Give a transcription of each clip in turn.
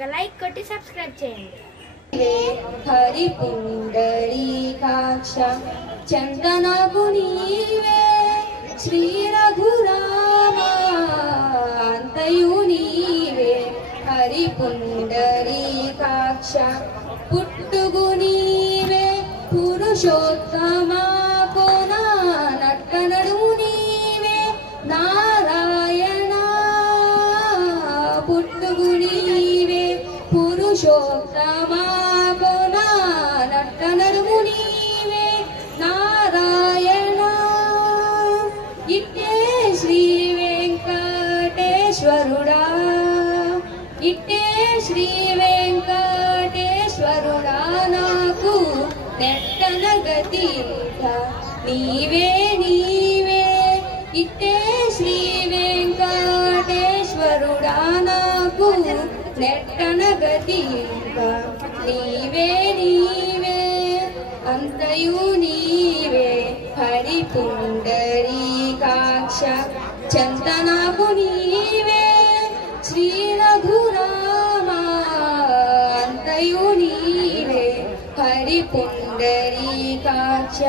ఒక లైక్ కొట్టి సబ్స్క్రైబ్ చేయండి. హరి పుండరీకాక్ష చందనకు నీవే శ్రీ రఘురామ అంతయు నీవే హరి పుండరీకాక్ష పుట్టుగు నీవే పురుషోత్తమ కోన నట్టనడు నీవే నారాయణ పుట్టుగు నీవే పురుషోత్తమ కోన నట్టనడు నీవే నారాయణ ఇట్టే శ్రీ వెంకటేశ్వరుడా ఇట్టే శ్రీ వెంకటేశ్వరుడా నాకు నెట్టన గతి నీవే నీవే ఇట్టే శ్రీ వెంకటేశ్వరుడా నాకు నెట్టన గతి నీవే నీవే అంతయు నీవే హరి పుండరీకాక్ష చందనకు నీవే శ్రీ రఘురామ అంతయు నీవే హరి పుండరీకాక్ష.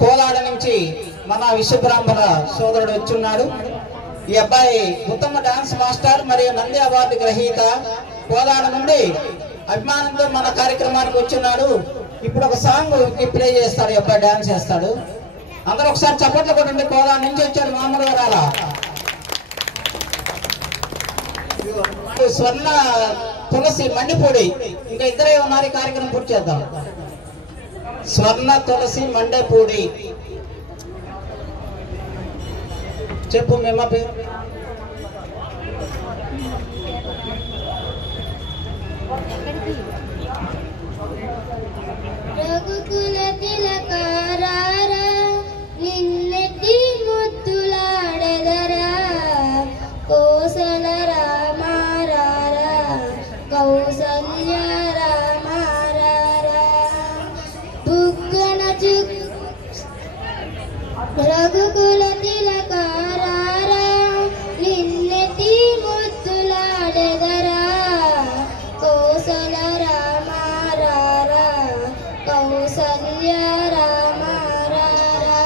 కోలాడ నుంచి మన విశ్వబ్రాహ్మణ సోదరుడు వచ్చున్నాడు. ఈ అబ్బాయి ఉత్తమ డాన్స్ మాస్టర్ మరియు నంది అవార్డు గ్రహీత. కోలాడ నుండి అభిమానంతో మన కార్యక్రమానికి వచ్చున్నాడు. ఇప్పుడు ఒక సాంగ్ ప్లే చేస్తాడు. ఈ అబ్బాయి డాన్స్ చేస్తాడు. అందరూ ఒకసారి చప్పట్లు కొట్టండి. కోలాడ నుంచి వచ్చాడు, మామూలుగా రాలా. స్వర్ణ తులసి మండిపూడి, ఇంకా ఇద్దరే ఉన్నారు. ఈ కార్యక్రమం పూర్తి చేద్దాం. స్వర్ణ తులసి మండేపూడి, చెప్పు మేమా పేరు. రఘుకుల తిలకారారా నిన్నెత్తి ముద్దులాడెదరా కోసల రామారారా కౌసల్య రామారారా బుగ్గన రఘుకుల తిలకారారా నిన్నెత్తి ముద్దులాడెదరా కోసల రామారారా కౌసల్య రామారారా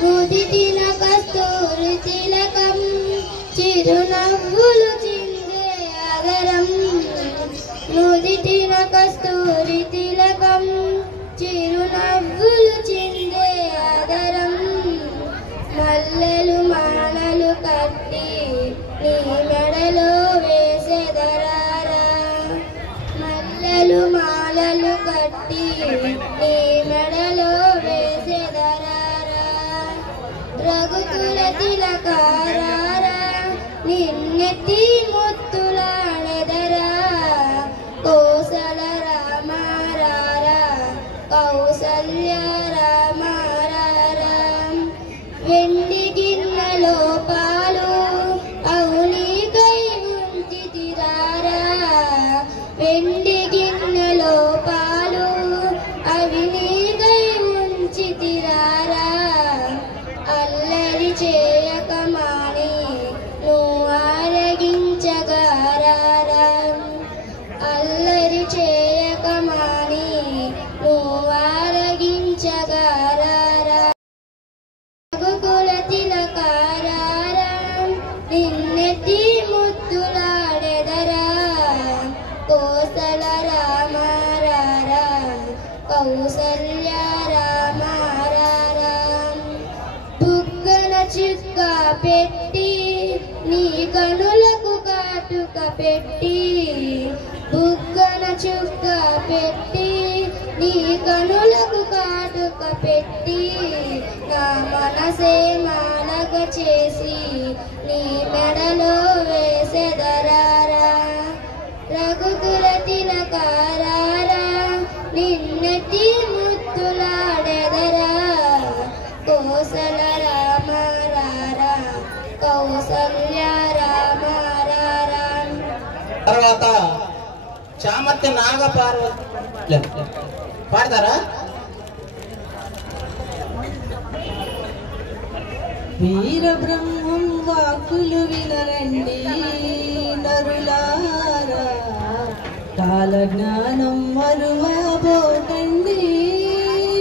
ముదిటిన కస్తూరి తిలకం చిరునవ్వులు చిందే అదరం ముదిటిన కస్తూరి తిలకం చిరునవ్వులు చిందే అదరం మల్లెలు మాలలు కట్టి నీ మెడలో వేసెదరారా మల్లెలు మాలలు కట్టి నీ మెడలో వేసెదరారా రఘుకుల తిలకారారా నిన్నెత్తి ముత్తులాడెదరా కోసల రామారారా కౌసల్య రామారారా వెండి గిన్నెలో పాలు అవునికై ఉంచితిరారా వెండి గిన్నెలో పాలు అవి నీకై ఉంచితిరారా అల్లరి చేయక మాని నువ్వు ఆరగించగారారా అల్లరి చేయక మాని నువ్వు ఆరగించగారారా రఘుకుల తిలకారారా నిన్నెత్తి ముద్దులాడెదరా కోసల రామారారా కౌసల్య రామారారా బుగ్గన చుక్క పెట్టి నీ కనులకు కాటుక పెట్టి బుగ్గన చుక్క పెట్టి నీ కనులకు కాటుక పెట్టి నా మనసే మాలగ చేసి నీ మెడలో వేసెదరారా రఘుకుల తిలకారారా నిన్నెత్తి ముద్దులాడెదరా కోసల రామారారా కౌసల్య రామారారా. తర్వాత చామర్తి నాగ పార్వతి పాడతారా? వీర బ్రహ్మం వాక్కులు వినరండి నరులారా, కాలజ్ఞానం మరువబోకండి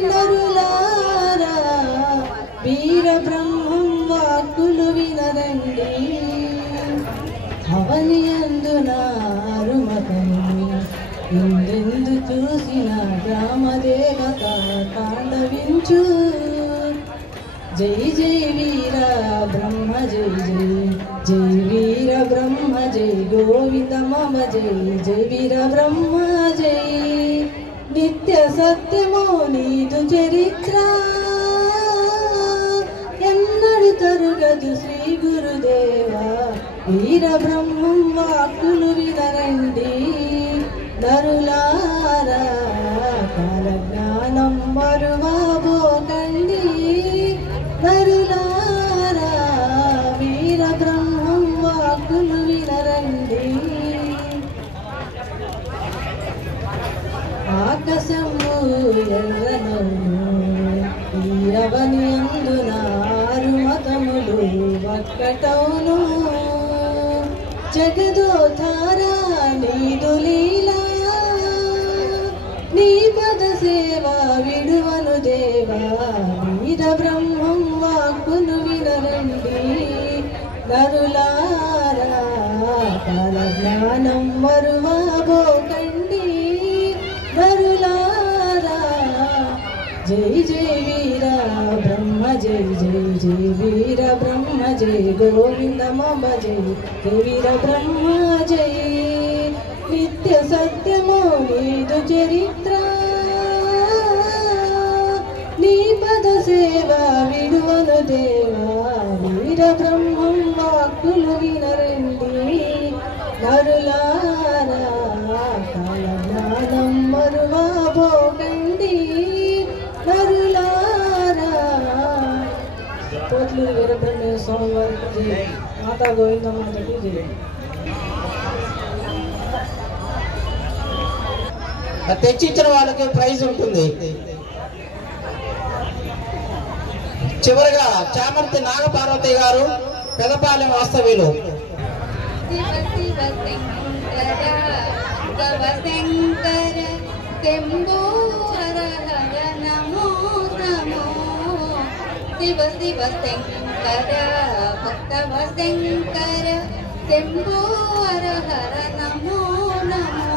నరులారా, వీర బ్రహ్మం వాక్కులు వినరండి. అవని అందునారు మతముని ఎందెందు చూసిన గ్రామదేవత తాండవించు. జై జై వీర బ్రహ్మ జై జై, జై వీర బ్రహ్మ జై గోవింద మమ జై, జై వీర బ్రహ్మ జై. నిత్య సత్యమో నీదు చరిత్ర, ఎన్నడు తరుగదు శ్రీ గురుదేవా. వీర బ్రహ్మం వాక్కులు వినరండి నరులారా, కాలజ్ఞానం మరువబోకండి నరులారా, వీర బ్రహ్మం వాక్కులు వినరండి. ఆకాశము ఎర్రనౌను ఈ అవని అందునారు మతములు ఒక్కటౌను. జగదోధారా నీదు లీలా, నీ పద సేవ విడువను దేవా. వీర బ్రహ్మం వాక్కులు వినరండి నరులారా, కాలజ్ఞానం మరువబోకండి నరులారా. జై జై వీర బ్రహ్మ జై జై, జై వీర బ్రహ్మ జై గోవింద మమ జై, జై వీర బ్రహ్మ జై. నిత్య సత్యమో నీదు చరిత్ర, నీ పద సేవ విడువను దేవా. వీర బ్రహ్మం వాక్కులు వినరండి నరులారా, కాలజ్ఞానం మరువబోకండి నరులారా. పోతులూరి వీరబ్రహ్మణ్య స్వామి వారికి జై, మాతా గోవిందమ్మకి జై. తెచ్చిచ్చిన వాళ్ళకి ప్రైజ్ ఉంటుంది. చివరిగా చామర్తి నాగపార్వతి గారు, పెదపాలెం వాస్తవ్యులు. శివ శివ శంకర శివ శంకర శంభో హర హర నమో నమో. శివ శివ శంకర భక్తవ శంకర శంభో హర హర నమో నమో.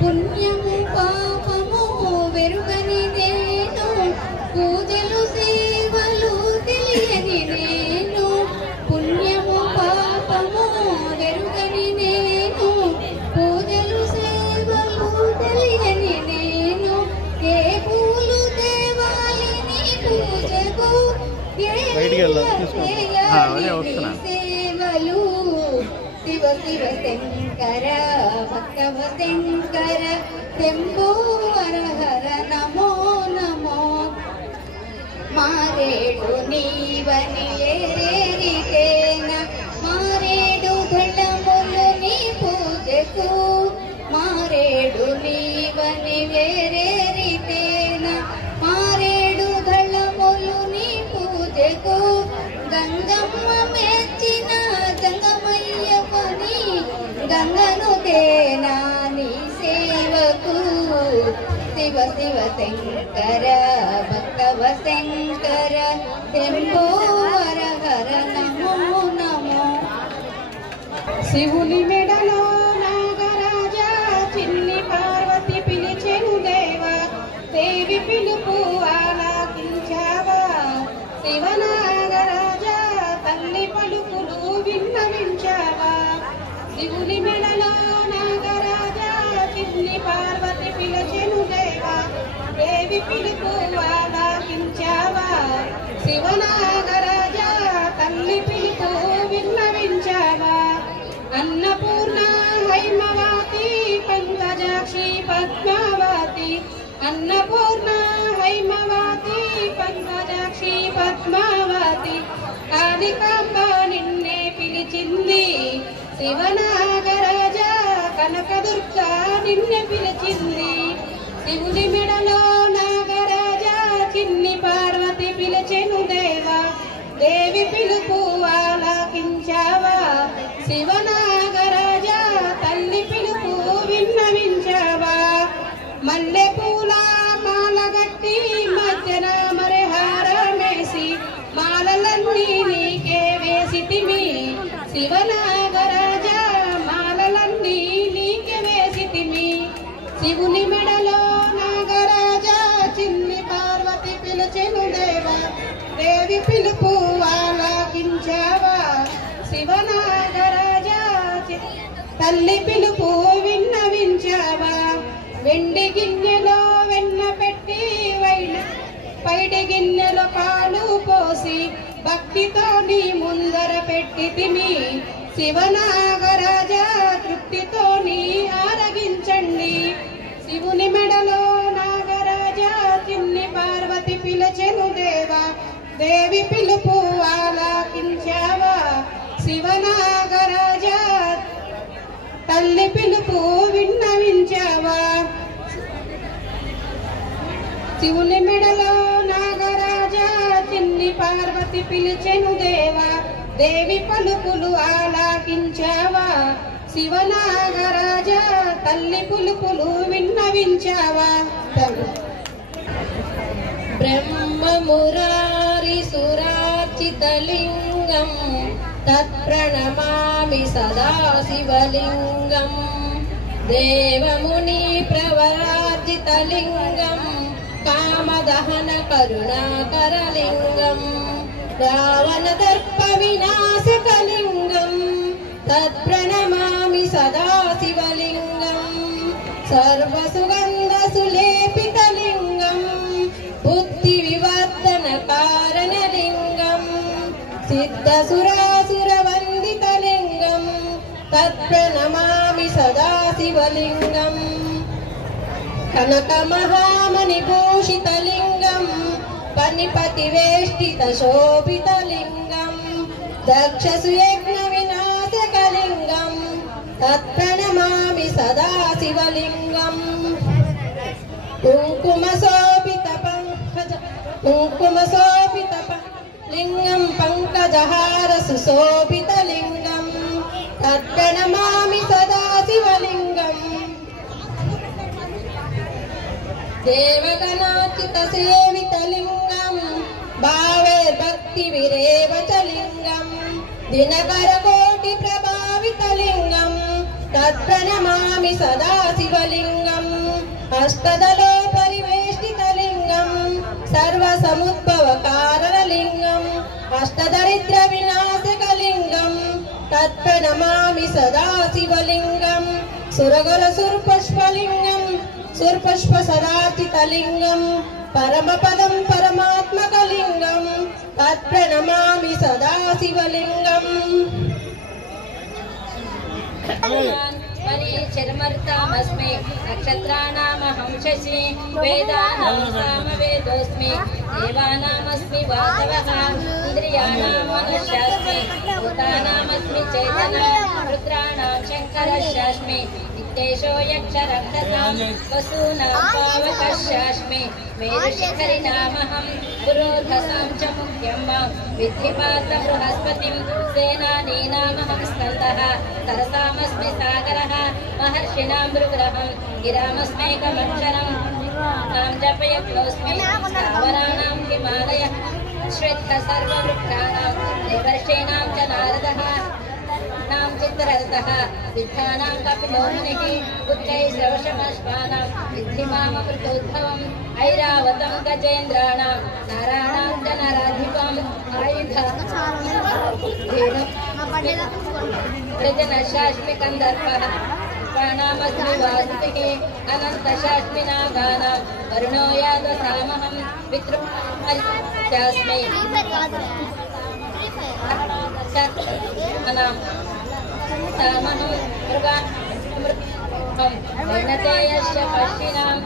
పుణ్యము పాపము వెరుగని నేను, పూజలు సేవలు తెలియని నేను. పుణ్యము పాపము వెరుగని నేను, పూజలు సేవలు తెలియని నేను. ఏ పూలు దేవాలి నీ పూజకు, ఏ సేవలు. శివ శివ శంకర భక్తవ శంకర శంభో హర హర నమో నమో. మారేడు నీవని ఏరేరితేన, మారేడు దళములు నీ పూజకు. మారేడు నీవని వేరేరితేన, మారేడు దళములు నీ పూజకు. గంగమ్మ మెచ్చిన గంగమయ్య పని, గంగను తేనా నీ సేవకు. శివ శివ శంకర భక్తవ శంకర శంభో హర హర నమో నమో. శివుని మెడలో నాగరాజా చిన్ని పార్వతి పిలిచెను దేవా. దేవి పిలుపు ఆలకించావా. శివనాగరాజా తల్లి పలుకులు విన్నవించావా. శివుని మెడలో నాగరాజా చిన్ని పార్వతి పిలిచెను దేవా. దేవి పిలుపు ఆలకించావా. శివనాగరాజా తల్లి పిలుపు విన్నవించావా. అన్నపూర్ణ హైమవతి పంకజాక్షి పద్మావతి. అన్నపూర్ణ హైమవతి పంకజాక్షి పద్మావతి. కాళికాంబ నిన్నే పిలిచింది. శివనాగరాజా కనకదుర్గా నిన్నే పిలిచింది. శివుని మెడలో నాగరాజా చిన్ని పార్వతి పిలిచెను దేవా. దేవి పిలుపు ఆలకించావా. ఆలకించావా శివనాగరాజా తల్లి పిలుపు విన్నవించావా మల్లె పూల మాలగట్టి మధ్యన మరిహారమేసి మాలలన్నీ నీకే వేసితిమి శివనాగరాజా మాలలన్నీ నీకే వేసితిమి శివుని మెడలో నాగరాజా చిన్ని పార్వతి పిలుచెను దేవా దేవి పిలుపు ఆలకించావా శివనాగరాజా తల్లి పిలుపు విన్నవించావా వెండి గిన్నెలో వెన్న పెట్టి పైడి గిన్నెలో పాలు పోసి భక్తితో నీ ముందర పెట్టితిమి శివనాగరాజా తృప్తితో నీ ఆరగించండి శివుని మెడలో నాగరాజా చిన్ని పార్వతి పిలచెను దేవా దేవి పిలుపు ఆలకించావా శివనాగరాజా తల్లి పిలుపు విన్నవించావా శివుని మెడలో నాగరాజా చిన్ని పార్వతి పిలిచెను దేవా దేవి పలుకులు ఆలకించావా శివనాగరాజా తల్లి పులుపులు విన్నవించావా బ్రహ్మమురారి సురార్చితలింగం తత్ప్రణమామి సదా శివలింగం దేవముని ప్రవరార్జితలింగం కామదహన కరుణాకరలింగం రావణ దర్ప వినాశకలింగం తత్ప్రణమామి సదా శివలింగం సర్వసుగంధ సులేపితలింగం బుద్ధి వివర్ధన కారణలింగం సిద్ధసురాసురవందితలింగం తత్ప్రణమామి సదా శివలింగం కనక మహామణి భూషితలింగం పనిపతి వేష్టిత శోభితలింగం దక్షసుయజ్ఞ వినాశకలింగం తత్ప్రణమామి సదా శివలింగం కుంకుమశోభిత లింగం పంకజహార సుశోభితలింగం తత్ప్రణమామి సదా శివలింగం దేవగణాచిత సేవితలింగం భావే భక్తి విరేవచలింగం దినకర కోటి ప్రభావితలింగం తత్ప్రణమామి సదా శివలింగం అష్టదలో పరివేష్టితలింగం సర్వసముద్భవ కారణలింగం అష్టదరిద్ర వినాశకలింగం తత్ప్రణమామి సదా శివలింగం సురగర సుర్పుష్పలింగం సుర్పుష్ప సదాచితలింగం పరమపదం పరమాత్మకలింగం తత్ప్రణమామి సదా శివలింగం परिचर्मर्तामस्मि नक्षत्राणामहं शशि वेदानां सामवेदोऽस्मि देवानामस्मि वासवः इन्द्रियाणां मनश्चास्मि भूतानामस्मि चैतन्यः रुद्राणां शङ्करश्चास्मि नित्येशो यक्षरक्षसां वसूनां पावकश्चास्मि मेरुशिखरिणामहं पुरोधसां च मुख्यं मां विद्धि पार्थ बृहस्पतिं सेनानीनामहं स्कन्दः तरसामस्मि सागरः महर्षिणां भृगृहं गिरामस्मेकमक्षरं नाम जपयज्ञोऽस्मि स्थावराणां हिमालयः श्वेत्थ सर्ववृक्षाणां देवर्षीणां च नारदः नाम चित्ररथः सिद्धानां कपिलो मुनिः उच्चैश्रवशमश्वानां विद्धि माममृतोद्भवम् ऐरावतं गजेन्द्राणां नराणां च नराधिपम् आयुध प्रजनशास्मि कन्दर्पः प्राणामस्मि वासुकिः अनन्तशास्मि नागानां वरुणो यादसामहं पितृस्मि सामहं मृगामृतं वैनतेयस्य पश्चिनाम्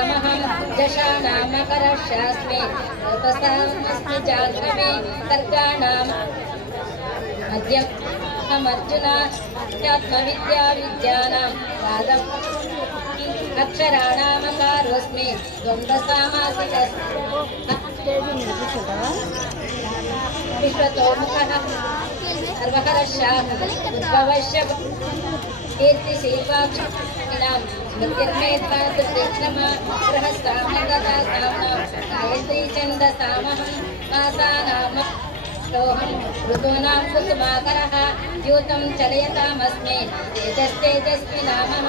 अमहं जशानामकरशास्मि लोकसामस्मि जाग्रमे सर्गाणाम् मध्यमर्जुनात्मविद्या विद्यानां पादम् अक्षराणामकारोऽस्मि द्वन्द्वसामासिकः विश्वतोमुखः सर्वहरशाः उद्भवश्य कीर्तिशीर्वाक्षिणां स्मृतिर्मेत्वा दुर्दिक्षमा गृहस्थामगतासाम्नां गायत्री छन्दसामहं मासानाम सोऽहं ऋतूनां कुसुमाकरः द्यूतं चलयतामस्मि तेजस्तेजस्विनामहं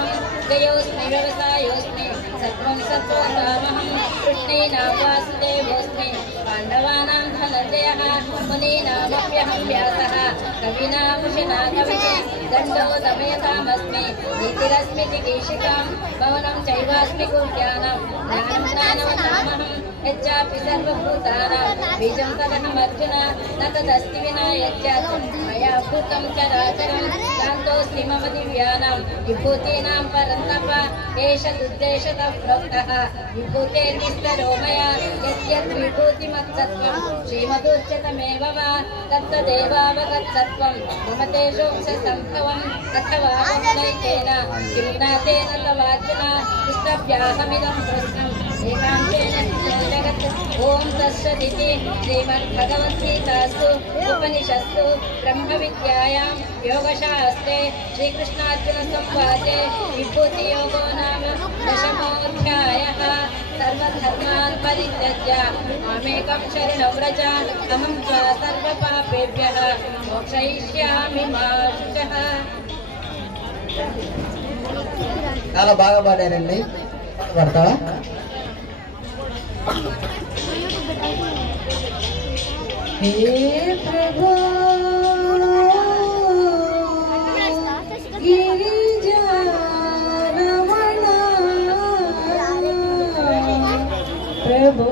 जयोऽस्मि व्यवसायोऽस्मि सत्त्वं सत्त्वतामहं कृष्णीनां वासुदेवोऽस्मि पाण्डवानां धनञ्जयः मुनीनामप्यहं व्यासः कविनामुषिना कविः दण्डो दमयतामस्मि नीतिरस्मि चिकीर्षिकां मौनं चैवास्मि कुर्यानां ज्ञानं ज्ञानवतामहं यच्चापि सर्वभूतानां बीजं तदहमर्जुन न तदस्ति विना यच्चात् मया भूतं चराचरं शान्तोऽस्मि मम दिव्यानां विभूतीनां परन्तप एष दुद्देशतः प्रोक्तः विभूतेर्विस्तरो मया यद्यद्विभूतिमत्सत्त्वं श्रीमदुच्यतमेव वा तत्तदेवावगत्सत्त्वं मम तेषोऽंशसम्भवम् अथवा बहुनैकेन किं नातेन तवार्जुन इष्टभ्याहमिदं प्रश्नम् एकान्तेन जगत् ॐ तत्सदिति श्रीमद्भगवद्गीतासु उपनिषत्सु ब्रह्मविद्यायां योगशास्त्रे श्रीकृष्णार्जुनसंवादे विभूतियोगो नाम दशमोऽध्यायः। सर्वधर्मान् परित्यज्य मामेकं शरणं व्रज अहं त्वा सर्वपापेभ्यः मोक्षयिष्यामि मा शुचः। చాలా బాగా పాడారండి. పడతావా? हे प्रभु गिरिजारमण प्रभु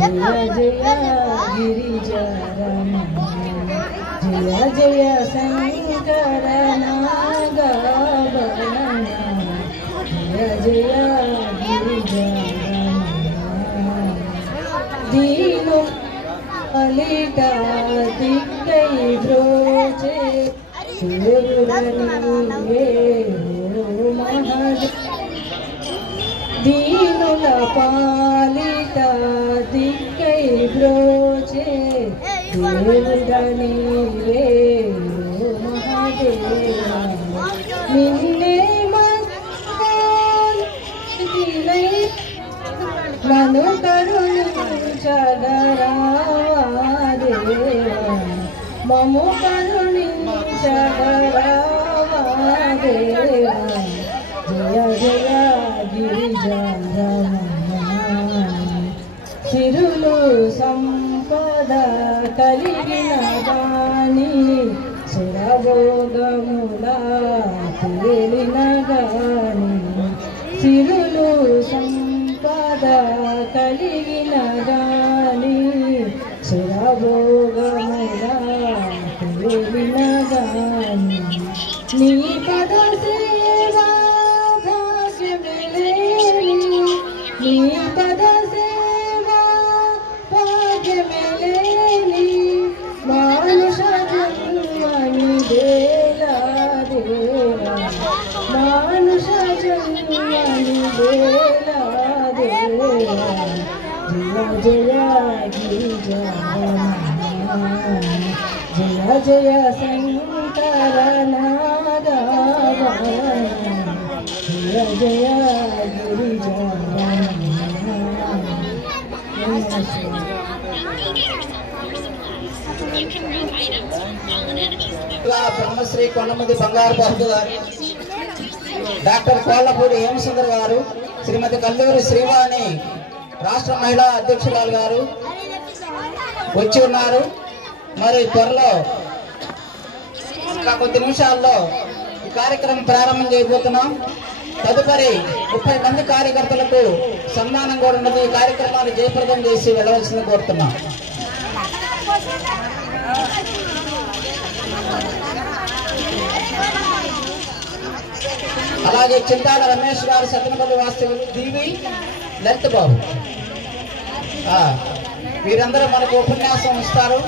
जय जय गिरिजारमण जय जय शंकर नागभरण जय जय गिरिजारमण दीनो अलिता दिक्कै ब्रोचे देवरनी महादेव दीनुल पालित दिक्कै ब्रोचे देवरनी महादेव निन्ने मस्तिनै मनु करुणिंचगरावा देवा ममु करुणिंचगरावा देवा जय जय गिरिजारमण सिरुलु संपद కలిగిన గాని సురభోగముల తేలిన గాని సిరులు సంపద కలిగిన గాని సురభోగముల తేలిన గాని నీ పద సేవా భాగ్యమిలేని నీ పద సేవా భాగ్యమిలేని మానుష జన్మని దేలా దేవా మానుష జన్మని దేలా దేవా జయ జయ గిరిజారమణ జయ జయ శంకర నాగభరణ జయ జయ గిరిజారమణ బ్రహ్మశ్రీ కొండమది బంగారు బాబు గారు, డాక్టర్ కోళ్లపూడి హేమసుందర్ గారు, శ్రీమతి కల్లూరి శ్రీవాణి రాష్ట్ర మహిళా అధ్యక్షురాలు గారు వచ్చి ఉన్నారు. మరి త్వరలో ఇంకా కొద్ది నిమిషాల్లో ఈ కార్యక్రమం ప్రారంభం చేయబోతున్నాం. తదుపరి 30 మంది కార్యకర్తలకు సన్మానం కూడా ఉన్నది. ఈ కార్యక్రమాన్ని జయప్రదం చేసి వెళ్ళవలసింది కోరుతున్నాం. అలాగే చింతాల రమేష్ గారు, సత్తెనపల్లి వాస్తవులు, దీవి లలిత్ బాబు వీరందరూ మనకు ఉపన్యాసం ఇస్తారు.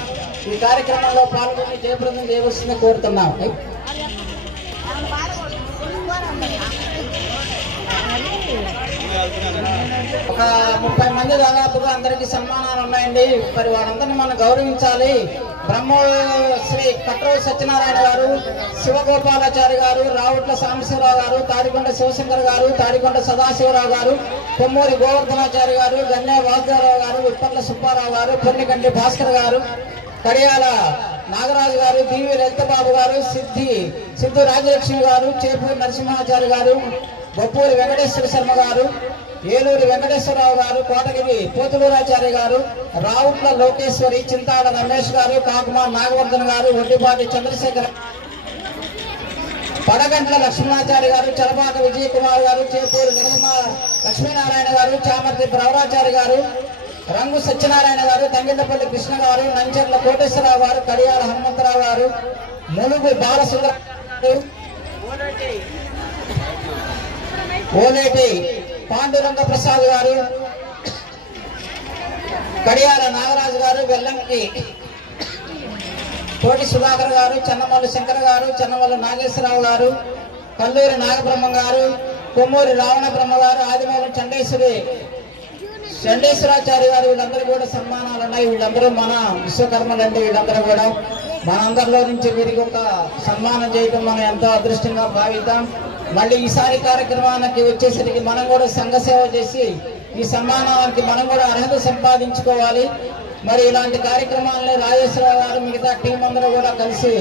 ఈ కార్యక్రమంలో పాల్గొని జయప్రదం చేయవలసింది కోరుతున్నాం. ఒక 30 మంది దాదాపుగా అందరికీ సన్మానాలు ఉన్నాయండి. మరి వారందరినీ మనం గౌరవించాలి. బ్రహ్మశ్రీ కట్రవ సత్యనారాయణ గారు, శివగోపాలాచారి గారు, రావుట్ల సాంబశివరావు గారు, తాడికొండ శివశంకర్ గారు, తాడికొండ సదాశివరావు గారు, కొమ్మూరి గోవర్ధనాచారి గారు, గన్నె వాసుదేవరావు గారు, విప్పట్ల సుబ్బారావు గారు, పొన్నికంటి భాస్కర్ గారు, కడియాల నాగరాజు గారు, డివి లలితబాబు గారు, సిద్ధు రాజలక్ష్మి గారు, చేపూరి నరసింహాచారి గారు, బొప్పూరి వెంకటేశ్వర శర్మ గారు, ఏలూరి వెంకటేశ్వరరావు గారు, కోటగిరి పోతులూరాచార్య గారు, రావుట్ల లోకేశ్వరి, చింతాడ రమేష్ గారు, కాకుమా నాగవర్ధన్ గారు, ఒడ్డిపాటి చంద్రశేఖర్, పడగంట్ల లక్ష్మణాచారి గారు, చలపాక విజయ్ కుమార్ గారు, చేపూరి నిర్మల లక్ష్మీనారాయణ గారు, చామర్తి ప్రవరాచారి గారు, రంగు సత్యనారాయణ గారు, తంగిళ్ళపల్లి కృష్ణ గారు, నంచర్ల కోటేశ్వరరావు గారు, కడియాల హనుమంతరావు గారు, ములుగు బాలసుందర గారు, ఓలేటి పాండురంగ ప్రసాద్ గారు, కడియాల నాగరాజు గారు, వెల్లంకి తోటి సుధాకర్ గారు, చెన్నమల్లి శంకర్ గారు, చెన్నమల్లి నాగేశ్వరరావు గారు, కల్లూరి నాగబ్రహ్మ గారు, కొమ్మూరి రావణ బ్రహ్మ గారు, ఆదిమూలం చండేశ్వరాచార్య గారు, వీళ్ళందరూ కూడా సన్మానాలు ఉన్నాయి. వీళ్ళందరూ మన విశ్వకర్మలండి. వీళ్ళందరూ కూడా మనందరిలో నుంచి వీరికి ఒక సన్మానం చేయడం మనం ఎంతో అదృష్టంగా భావిద్దాం. మళ్ళీ ఈసారి కార్యక్రమానికి వచ్చేసరికి మనం కూడా సంఘ సేవ చేసి ఈ సన్మానానికి మనం కూడా అర్హత సంపాదించుకోవాలి. మరి ఇలాంటి కార్యక్రమాలని రాజేశ్వరరావు గారు మిగతా టీం అందరూ కూడా కలిసి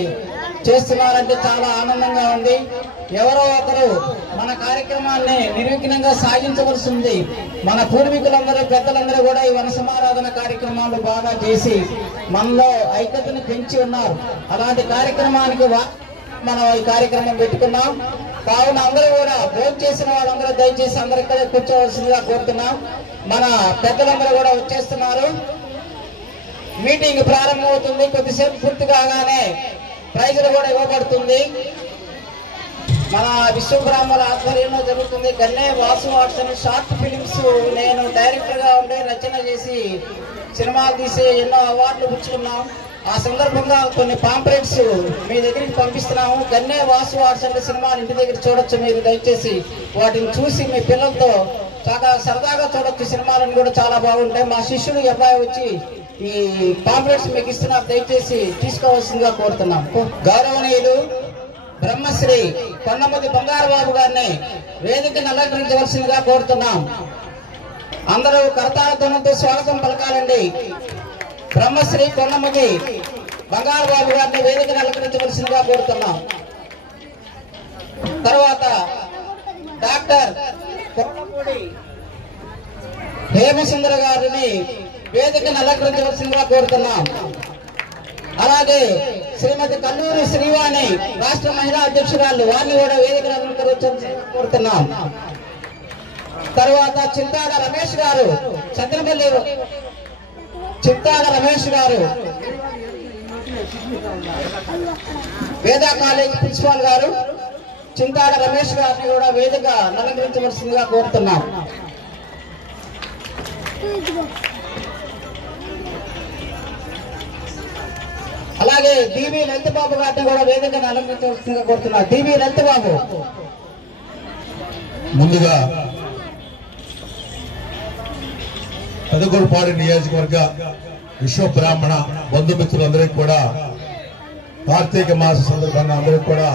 చేస్తున్నారంటే చాలా ఆనందంగా ఉంది. ఎవరో ఒకరు మన కార్యక్రమాన్ని నిర్విఘ్నంగా సాగించవలసి ఉంది. మన పూర్వీకులందరూ పెద్దలందరూ కూడా ఈ వన సమారాధన కార్యక్రమాలు బాగా చేసి మనలో ఐక్యతను పెంచి ఉన్నారు. అలాంటి కార్యక్రమానికి మనం ఈ కార్యక్రమం పెట్టుకున్నాం. కావున అందరూ కూడా భోజనం చేసిన వాళ్ళందరూ దయచేసి అందరూ ఇక్కడే కూర్చోవలసిందిగా కోరుతున్నాం. మన పెద్దలందరూ కూడా వచ్చేస్తున్నారు. మీటింగ్ ప్రారంభమవుతుంది. కొద్దిసేపు పూర్తి కాగానే ప్రైజులు కూడా ఇవ్వబడుతుంది. మన విశ్వబ్రాహ్మణ ఆధ్వర్యంలో జరుగుతుంది. Ganne Vasu arts and short films నేను డైరెక్టర్ గా ఉండి రచన చేసి సినిమాలు తీసి ఎన్నో అవార్డులు పుచ్చుకున్నాం. ఆ సందర్భంగా కొన్ని పాంప్లెట్స్ మీ దగ్గరికి పంపిస్తున్నాము. గన్నే వాసు ఆర్ట్స్ అండ్ సినిమాలు ఇంటి దగ్గర చూడొచ్చు. మీరు దయచేసి వాటిని చూసి మీ పిల్లలతో చాలా సరదాగా చూడొచ్చు. సినిమాలను కూడా చాలా బాగుంటాయి. మా శిష్యుడు అబ్బాయి వచ్చి ఈ పాంప్లెట్స్ మీకు ఇస్తున్నారు. దయచేసి తీసుకోవాల్సిందిగా కోరుతున్నాం. గౌరవనీయులు బ్రహ్మశ్రీ కొండమతి బంగారబాబు గారిని వేదికను అలంకరించవలసిందిగా కోరుతున్నాం. అందరూ కర్తార్థనంతో స్వాగతం పలకాలండి. బ్రహ్మశ్రీ కొండమతి బంగారబాబు గారిని వేదికను అలంకరించవలసిందిగా కోరుతున్నాం. తర్వాత డాక్టర్ కొండమూడి హేమసుందర గారిని వేదికను అలంకరించవలసిందిగా కోరుతున్నాం. అలాగే శ్రీమతి కల్లూరి శ్రీవాణి రాష్ట్ర మహిళా అధ్యక్షురాలు, వారిని కూడా వేదికను అలంకరించవలసిందిగా కోరుతున్నాం. తర్వాత చింతాడ రమేష్ గారు, చంద్రపల్లి చింతాడ రమేష్ గారు, వేదా కాలేజ్ ప్రిన్సిపాల్ గారు, చింతాడ రమేష్ గారిని కూడా వేదిక అలంకరించవలసిందిగా కోరుతున్నాం. అలాగే డివి లలితబాబు గారిని కూడా వేదికను అలంకరించవలసిందిగా కోరుతున్నారు. డివి లలితబాబు. ముందుగా పెదగూరుపాడు నియోజకవర్గ విశ్వబ్రాహ్మణ బంధుమిత్రులందరికీ కూడా కార్తీక మాస సందర్భంగా అందరికీ కూడా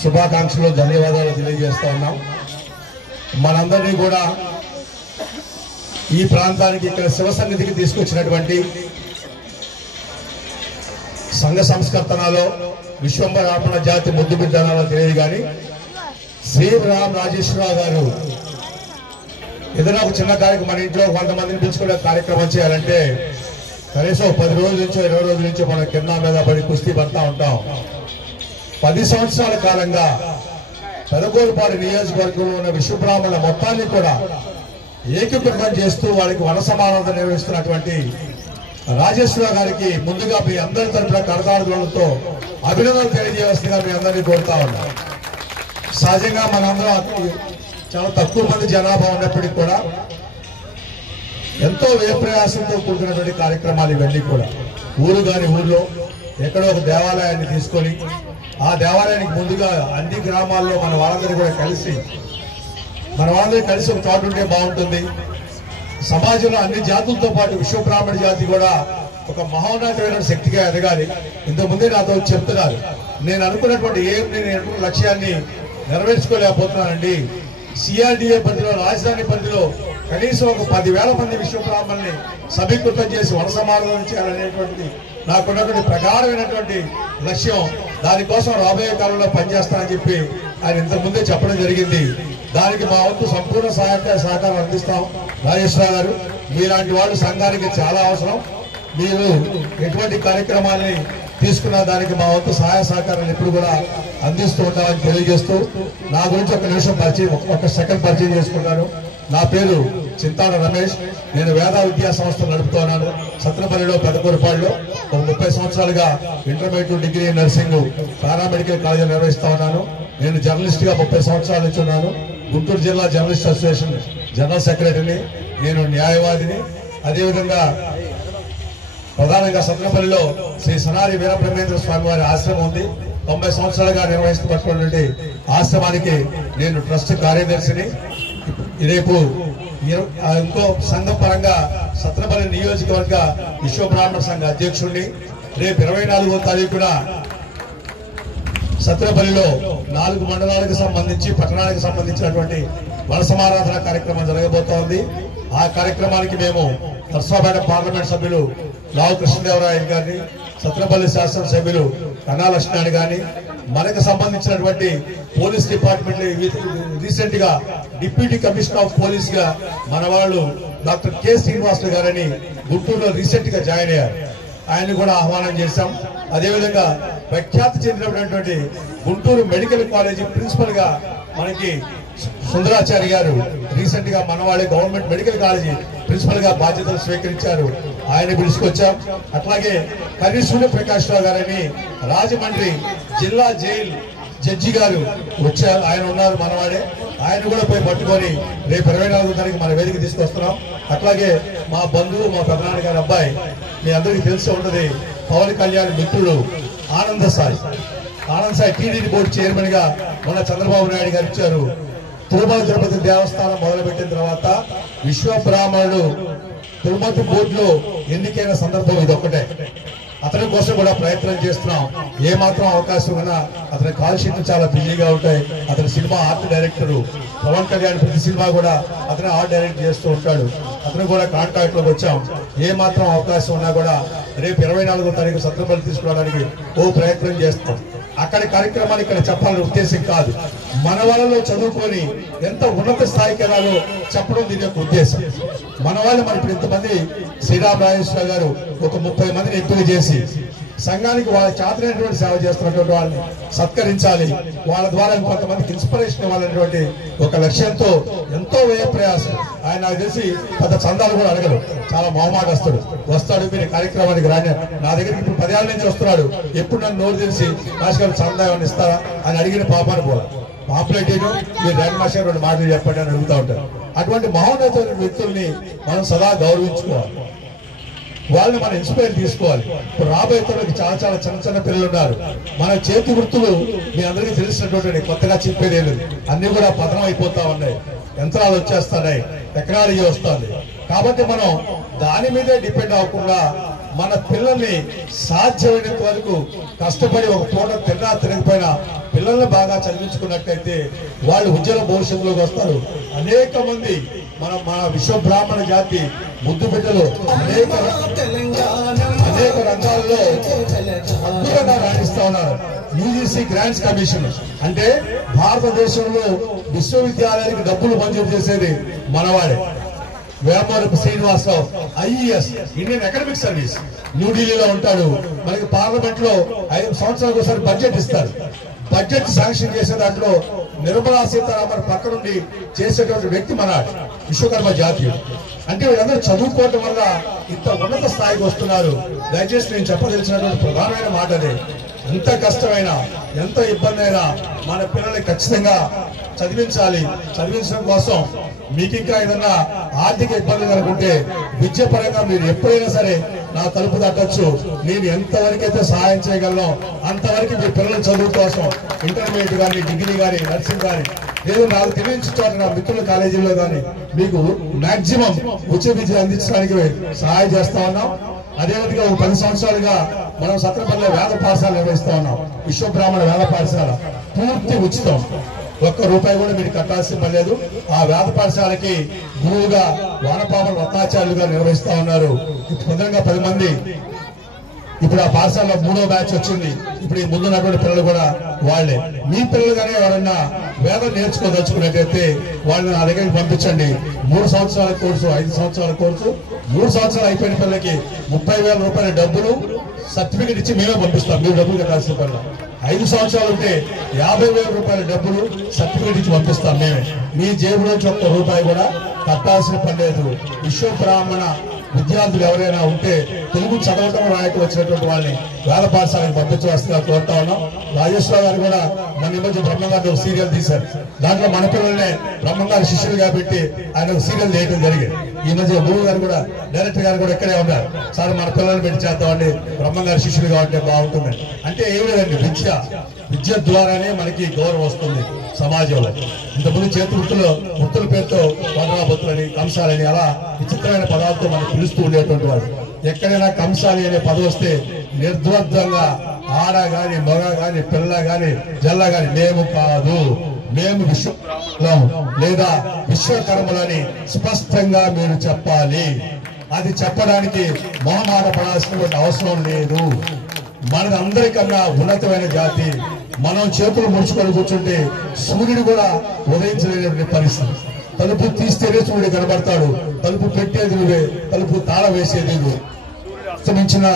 శుభాకాంక్షలు, ధన్యవాదాలు తెలియజేస్తా ఉన్నాం. మనందరినీ కూడా ఈ ప్రాంతానికి ఇక్కడ శివ సన్నిధికి తీసుకొచ్చినటువంటి సంఘ సంస్కర్తనలో విశ్వబ్రాహ్మణ జాతి ముద్దు బిడ్డనాలో తెలియదు కానీ శ్రీరామ్ రాజేశ్వరరావు గారు ఏదైనా ఒక చిన్న కార్యక్రమం మన ఇంట్లో కొంతమందిని పిలుచుకునే కార్యక్రమం చేయాలంటే కనీసం 10 రోజుల నుంచో 20 రోజుల నుంచో మనం కింద మీద పడి కుస్తీ పడతా ఉంటాం. 10 సంవత్సరాల కాలంగా పెదగూరుపాడు నియోజకవర్గంలో ఉన్న విశ్వబ్రాహ్మణ మొత్తాన్ని కూడా ఏకీకృతం చేస్తూ వారికి వన సమారాధన నిర్వహిస్తున్నటువంటి రాజేశ్వరరావు గారికి ముందుగా మీ అందరి తరఫున కరతాళతో అభినందనలు తెలియజేస్తుందిగా మీ అందరినీ కోరుతా ఉన్నాం. సహజంగా మనందరం చాలా తక్కువ మంది జనాభా ఉన్నప్పటికీ కూడా ఎంతో వ్యయప్రయాసంతో కూడుకున్నటువంటి కార్యక్రమాలు ఇవన్నీ కూడా. ఊరు కాని ఊర్లో ఎక్కడో ఒక దేవాలయాన్ని తీసుకొని ఆ దేవాలయానికి ముందుగా అన్ని గ్రామాల్లో మన వాళ్ళందరూ కూడా కలిసి ఒక చోటు ఉంటే బాగుంటుంది. సమాజంలో అన్ని జాతులతో పాటు విశ్వబ్రాహ్మణ జాతి కూడా ఒక మహోన్నతమైన శక్తిగా ఎదగాలి. ఇంతకుముందే నాతో చెప్తున్నారు, నేను అనుకున్నటువంటి లక్ష్యాన్ని నెరవేర్చుకోలేకపోతున్నానండి. సిఆర్డిఏ పరిధిలో, రాజధాని పరిధిలో కనీసం ఒక 10,000 మంది విశ్వబ్రాహ్మణుల్ని సమీకృతం చేసి వన సమాధానం చేయాలనేటువంటి నాకున్నటువంటి ప్రగాఢమైనటువంటి లక్ష్యం. దానికోసం రాబోయే కాలంలో పనిచేస్తానని చెప్పి ఆయన ఇంతకుముందే చెప్పడం జరిగింది. దానికి మా వంతు సంపూర్ణ సహకారం అందిస్తాం. రాజేశ్వరరావు గారు, మీలాంటి వాళ్ళు సంఘానికి చాలా అవసరం. మీరు ఎటువంటి కార్యక్రమాల్ని తీసుకున్న దానికి మా వంతు సహాయ సహకారాలు ఎప్పుడు కూడా అందిస్తూ ఉంటామని తెలియజేస్తూ, నా గురించి ఒక నిమిషం ఒక సెకండ్ పరిచయం చేసుకుంటాను. నా పేరు చింతాడ రమేష్. నేను వేద విద్యా సంస్థలు నడుపుతున్నాను. సత్రపల్లిలో, పెదకూరుపాడులో ఒక 30 సంవత్సరాలుగా ఇంటర్మీడియట్, డిగ్రీ, నర్సింగ్, పారామెడికల్ కాలేజీలు నిర్వహిస్తా ఉన్నాను. నేను జర్నలిస్ట్ గా 30 సంవత్సరాల నుంచి ఉన్నాను. గుంటూరు జిల్లా జర్నలిస్ట్ అసోసియేషన్ జనరల్ సెక్రటరీని. నేను న్యాయవాదిని. అదేవిధంగా ప్రధానంగా సత్రపల్లిలో శ్రీ సనారి వీరబ్రహ్మేంద్ర స్వామి వారి ఆశ్రమం ఉంది. 90 సంవత్సరాలుగా నిర్వహిస్తున్నటువంటి ఆశ్రమానికి నేను ట్రస్ట్ కార్యదర్శిని. రేపు ఇంకో సంఘం పరంగా సత్రపల్లి నియోజకవర్గ విశ్వబ్రాహ్మణ సంఘ అధ్యక్షుడిని. రేపు 24వ తారీఖున సత్రపల్లిలో 4 మండలాలకు సంబంధించి, పట్టణానికి సంబంధించినటువంటి వన సమారాధన కార్యక్రమం జరగబోతోంది. ఆ కార్యక్రమానికి మేము నర్సాపేట పార్లమెంట్ సభ్యులు రావు కృష్ణదేవరాయలు గారిని, సత్రపల్లి శాసనసభ్యులు కన్నా లక్ష్మణ్ గాని, మనకు సంబంధించినటువంటి పోలీస్ డిపార్ట్మెంట్ రీసెంట్ గా డిప్యూటీ కమిషనర్ ఆఫ్ పోలీస్ గా మన వాళ్ళు డాక్టర్ కె శ్రీనివాసులు గారని గుంటూరులో రీసెంట్ గా జాయిన్ అయ్యారు. ఆయన్ని కూడా ఆహ్వానం చేశాం. అదేవిధంగా ప్రఖ్యాతి చెందినటువంటి గుంటూరు మెడికల్ కాలేజీ ప్రిన్సిపల్ గా మనకి సుందరాచారి గారు రీసెంట్ గా మన వాళ్ళే గవర్నమెంట్ మెడికల్ కాలేజీ ప్రిన్సిపల్ గా బాధ్యతలు స్వీకరించారు. ఆయన పిలుచుకొచ్చాం. అట్లాగే కర్రీ సూర్యప్రకాష్ రావు గారని రాజమండ్రి జిల్లా జైలు జడ్జి గారు వచ్చారు. ఆయన ఉన్నారు, మనవాడే. ఆయన కూడా పోయి పట్టుకొని రేపు 24వ తారీఖు మన వేదిక తీసుకొస్తున్నాం. అట్లాగే మా బంధువు, మా పెద్దనాన్న గారి అబ్బాయి, మీ అందరికీ తెలిసి ఉంటది, పవన్ కళ్యాణ్ మిత్రుడు ఆనంద సాయి టీడీడీ బోర్డు చైర్మన్ గా మన చంద్రబాబు నాయుడు గారు ఇచ్చారు. తిరుపతి దేవస్థానం మొదలుపెట్టిన తర్వాత విశ్వబ్రాహ్మణుడు తిరుపతి బోర్డులో ఎన్నికైన సందర్భం ఇది ఒక్కటే. అతని కోసం కూడా ప్రయత్నం చేస్తున్నాం. ఏ మాత్రం అవకాశం ఉన్నా అతని కాల్ షీట్లు చాలా బిజీగా ఉంటాయి. అతని cinema art director Pawan Kalyan ప్రతి సినిమా కూడా అతనే ఆర్ట్ డైరెక్ట్ చేస్తూ ఉంటాడు. అతను కూడా కాంటాక్ట్ లోకి వచ్చాం. ఏ మాత్రం అవకాశం ఉన్నా కూడా రేపు 24వ తారీఖు సత్రపల్లి తీసుకురావడానికి ప్రయత్నం చేస్తాం. అక్కడి కార్యక్రమాలు ఇక్కడ చెప్పాలనే ఉద్దేశం కాదు. మన వాళ్ళలో చదువుకొని ఎంత ఉన్నత స్థాయికి వెళ్ళాలో చెప్పడం దీని యొక్క ఉద్దేశం. మన వాళ్ళు మరి ఇప్పుడు ఇంతమంది శ్రీరామ్ రాజేశ్వర గారు ఒక 30 మందిని ఎంపిక చేసి సంఘానికి వాళ్ళ చేతనైనటువంటి సేవ చేస్తున్నటువంటి వాళ్ళని సత్కరించాలి, వాళ్ళ ద్వారా కొంతమందికి ఇన్స్పిరేషన్ ఇవ్వాలనేటువంటి ఒక లక్ష్యంతో ఎంతో వ్యయ ప్రయాసం. ఆయన నాకు తెలిసి పెద్ద చందాలు కూడా అడగరు, చాలా మొహమాటస్తుడు. వస్తాడు, మీరు కార్యక్రమానికి రాని, నా దగ్గరికి ఇప్పుడు 10 ఏళ్ల నుంచి వస్తున్నాడు. ఎప్పుడు నన్ను నోరు తెలిసి మాస్టర్ చందా ఏమన్నా ఇస్తారా అని అడిగిన పాపాన్ని పోరా పాపులేట్ మీరు రండి మాస్టర్ 2 మాటలు చెప్పండి అని అడుగుతూ ఉంటారు. అటువంటి మహోన్నతమైన వ్యక్తుల్ని మనం సదా గౌరవించుకోవాలి, వాళ్ళని మనం ఇన్స్పైర్ తీసుకోవాలి. ఇప్పుడు రాబోయే తరానికి చాలా చిన్న పిల్లలు ఉన్నారు. మన చేతి వృత్తులు మీ అందరికీ తెలిసినటువంటి కొత్తగా చెప్పేది లేదు, అన్ని కూడా పతనం అయిపోతా ఉన్నాయి. యంత్రాలు వచ్చేస్తున్నాయి, టెక్నాలజీ వస్తుంది. కాబట్టి మనం దాని మీదే డిపెండ్ అవ్వకుండా మన పిల్లల్ని సాధ్యమైనంత వరకు కష్టపడి ఒక పూట తినకపోయినా పిల్లల్ని బాగా చదివించుకున్నట్లయితే వాళ్ళు ఉజ్వల భవిష్యత్తులోకి వస్తారు. అనేక మంది మన విశ్వబ్రాహ్మణ జాతి ముద్దు బిడ్డలు అనేక రంగాల్లో అద్భుతంగా రాణిస్తా ఉన్నారు. యూజీసీ గ్రాంట్స్ కమిషన్ అంటే భారతదేశంలో విశ్వవిద్యాలయానికి డబ్బులు మంజూరు చేసేది మనవాడే. Vemavarapu Srinivasarao IES, Indian academic service, న్యూఢిల్లీలో ఉంటాడు. మనకి పార్లమెంట్ లో 5 సంవత్సరాలకు ఒకసారి బడ్జెట్ ఇస్తారు. బడ్జెట్ శాంక్షన్ చేసే దాంట్లో నిర్మలా సీతారామన్ పక్క నుండి చేసేటువంటి వ్యక్తి మన విశ్వకర్మ జాతీయుడు. అంటే వీళ్ళందరూ చదువుకోవటం వల్ల ఇంత ఉన్నత స్థాయికి వస్తున్నారు. దయచేసి నేను చెప్పదలిచినటువంటి ప్రధానమైన మాట అదే. ఎంత కష్టమైనా ఎంత ఇబ్బంది అయినా మన పిల్లల్ని ఖచ్చితంగా చదివించాలి. చదివించడం కోసం మీకు ఇంకా ఏదన్నా ఆర్థిక ఇబ్బంది కనుకుంటే విద్య పరంగా మీరు ఎప్పుడైనా సరే నా తలుపు తట్టొచ్చు. నేను ఎంతవరకైతే సహాయం చేయగలను అంతవరకు మీ పిల్లల చదువు కోసం ఇంటర్మీడియట్ కానీ, డిగ్రీ కానీ, నర్సింగ్ కానీ, లేదు నాకు తెలియని చోట నా మిత్రుల కాలేజీలో కానీ మీకు మాక్సిమం ఉచిత విద్య అందించడానికి సహాయం చేస్తా ఉన్నాం. అదేవిధంగా ఒక 10 సంవత్సరాలుగా మనం సత్రపల్లిలో వేద పాఠశాల నిర్వహిస్తా ఉన్నాం. విశ్వబ్రాహ్మణ వేద పాఠశాల పూర్తి ఉచితం, ₹1 కూడా మీరు కట్టాల్సిన పని లేదు. ఆ వేద పాఠశాలకి గురువుగా వానపాముల రత్నాచార్యులుగా నిర్వహిస్తా ఉన్నారు. ప్రధానంగా 10 మంది. ఇప్పుడు ఆ పాఠశాలలో 3వ బ్యాచ్ వచ్చింది. ఇప్పుడు ఈ ముందున్నటువంటి పిల్లలు కూడా వాళ్ళే. మీ పిల్లలు కానీ ఎవరన్నా వేదం నేర్చుకోదలుచుకున్నట్టయితే వాళ్ళని నా దగ్గరికి పంపించండి. 3 సంవత్సరాల కోర్సు, 5 సంవత్సరాల కోర్సు. 3 సంవత్సరాలు అయిపోయిన పిల్లలకి ₹30,000 డబ్బులు సర్టిఫికెట్ ఇచ్చి మేమే పంపిస్తాం. మీరు డబ్బులు కట్టాల్సిన పని. 5 సంవత్సరాలు ఉంటే ₹50,000 డబ్బులు సర్టిఫికెట్ ఇచ్చి పంపిస్తాం మేమే. మీ జేబులోంచి ₹1 కూడా కట్టాల్సిన పని లేదు. విశ్వబ్రాహ్మణ విద్యార్థులు ఎవరైనా ఉంటే తెలుగు చదవటం రాయటం వచ్చినటువంటి వాళ్ళని వేద పాఠశాలకు పంపించవలసిందిగా కోరుతా ఉన్నాం. రాజేశ్వర గారు కూడా మన ఈ మధ్య బ్రహ్మంగారు ఒక సీరియల్ తీశారు. దాంట్లో మన పిల్లల్ని బ్రహ్మంగారు శిష్యులుగా పెట్టి ఆయన ఒక సీరియల్ చేయడం జరిగింది. ఈ మధ్య గురువు గారు కూడా, డైరెక్టర్ గారు కూడా ఇక్కడే ఉన్నారు. సార్ మన పిల్లల్ని పెట్టి చేద్దామండి, బ్రహ్మంగారు శిష్యులుగా ఉంటే బాగుంటుందని. అంటే ఏం లేదండి, విద్య ద్వారానే మనకి గౌరవం వస్తుంది సమాజంలో. ఇంతకుముందు చేతి వృత్తుల పేరుతో వడ్రాబొత్తులని, కంసాలని అలా విచిత్రమైన పదాలతో మనం పిలుస్తూ ఉండేటువంటి వాడు. ఎక్కడైనా కంసాలి అనే పదం వస్తే నిర్ద్వంద్వంగా ఆడ గాని, మగ గాని, పిల్ల గాని, జల్ల గాని మేము కాదు, మేము విశ్వబ్రాహ్మణులం లేదా విశ్వకర్మలని స్పష్టంగా మీరు చెప్పాలి. అది చెప్పడానికి మొహమాట పడాల్సినటువంటి అవసరం లేదు. మనది అందరికన్నా ఉన్నతమైన జాతి. మనం చేతులు ముడుచుకొని కూర్చుంటే సూర్యుడు కూడా ఉదయించలేనటువంటి పరిస్థితి. తలుపు తీస్తేనే సూర్యుడు కనబడతాడు, తలుపు పెట్టేది నువ్వే, తలుపు తాళం వేసేది నువ్వు. అస్తమించిన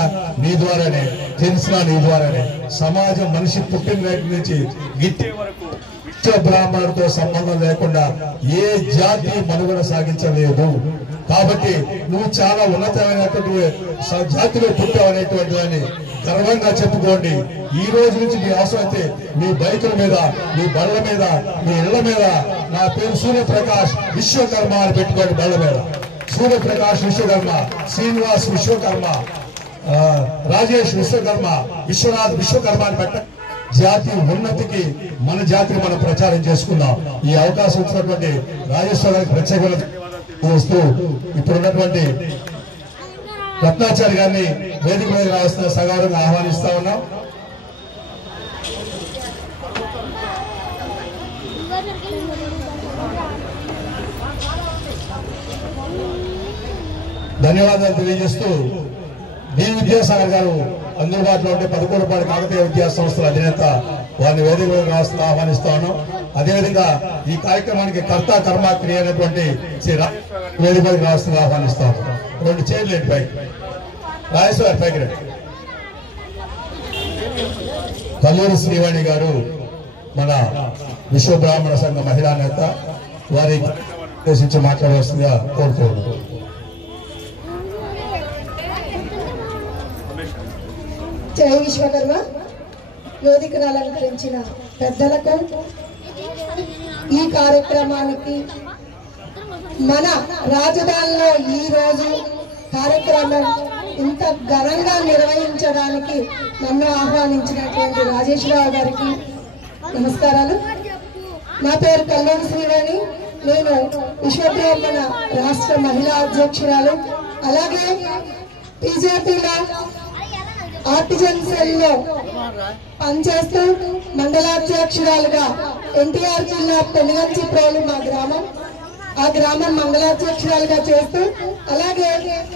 నీ ద్వారానే, తెలిసిన నీ ద్వారానే. సమాజం మనిషి పుట్టిన నాటి నుంచి గిట్టే వరకు విశ్వబ్రాహ్మణుడితో సంబంధం లేకుండా ఏ జాతి మనుగడ సాగించలేదు. కాబట్టి నువ్వు చాలా ఉన్నతమైనటువంటి జాతిలో పుట్టావనేటువంటి దాన్ని గర్వంగా చెప్పుకోండి. ఈ రోజు నుంచి మీ అవసరమైతే మీ బైకుల మీద, మీ బళ్ళ మీద, మీ ఇళ్ల మీద నా పేరు సూర్యప్రకాష్ విశ్వకర్మ అని పెట్టుకోండి. బళ్ళ మీద సూర్యప్రకాష్ విశ్వకర్మ, శ్రీనివాస్ విశ్వకర్మ, రాజేష్ విశ్వకర్మ, విశ్వనాథ్ విశ్వకర్మ అని పెట్ట. జాతి ఉన్నతికి మన జాతిని మనం ప్రచారం చేసుకుందాం. ఈ అవకాశం ఇచ్చినటువంటి రాజేశ్వర గారికి ప్రత్యేకమైన వస్తూ ఇప్పుడున్నటువంటి రత్నాచారి గారిని వేదిక మీద రావాల్సిన సగౌరవంగా ఆహ్వానిస్తా ఉన్నాం. ధన్యవాదాలు తెలియజేస్తూ డి విద్యాసాగర్ గారు అందుబాటులో ఉంటే 11 కాకతీయ విద్యా సంస్థల అధినేత, వారిని వేదిక మీద రావాల్సిన ఆహ్వానిస్తా ఉన్నాం. అదేవిధంగా ఈ కార్యక్రమానికి కర్త కర్మ క్రియ అయినటువంటి శ్రీ వేదిక మీద రావాల్సిన ఆహ్వానిస్తా ఉన్నాం. 2 చైర్లు ఎట్టి పైకి రాజేశ్వర పైకి రండి. కల్లూరి శ్రీవాణి గారు మన విశ్వబ్రాహ్మణ సంఘ మహిళా నేత, వారి ఉద్దేశించి మాట్లాడవలసిందిగా కోరుతున్నాను. జై విశ్వకర్మ. వేదికను అలంకరించిన పెద్దలకు, ఈ కార్యక్రమానికి మన రాజధానిలో ఈ రోజు కార్యక్రమం ఇంత ఘనంగా నిర్వహించడానికి నన్ను ఆహ్వానించినటువంటి రాజేశ్వరరావు గారికి నమస్కారాలు. నా పేరు కల్లూరి శ్రీవాణి. నేను విశ్వబ్రాహ్మణ రాష్ట్ర మహిళా అధ్యక్షురాలు. అలాగే బీజేపీలో ఆర్టిజన్ సెల్ లో పనిచేస్తూ మండలాధ్యక్షురాలుగా ఎన్టీఆర్ జిల్లా పెనుగంచిప్రోలు మా గ్రామం, ఆ గ్రామం మండలాధ్యక్షురాలుగా చేస్తూ, అలాగే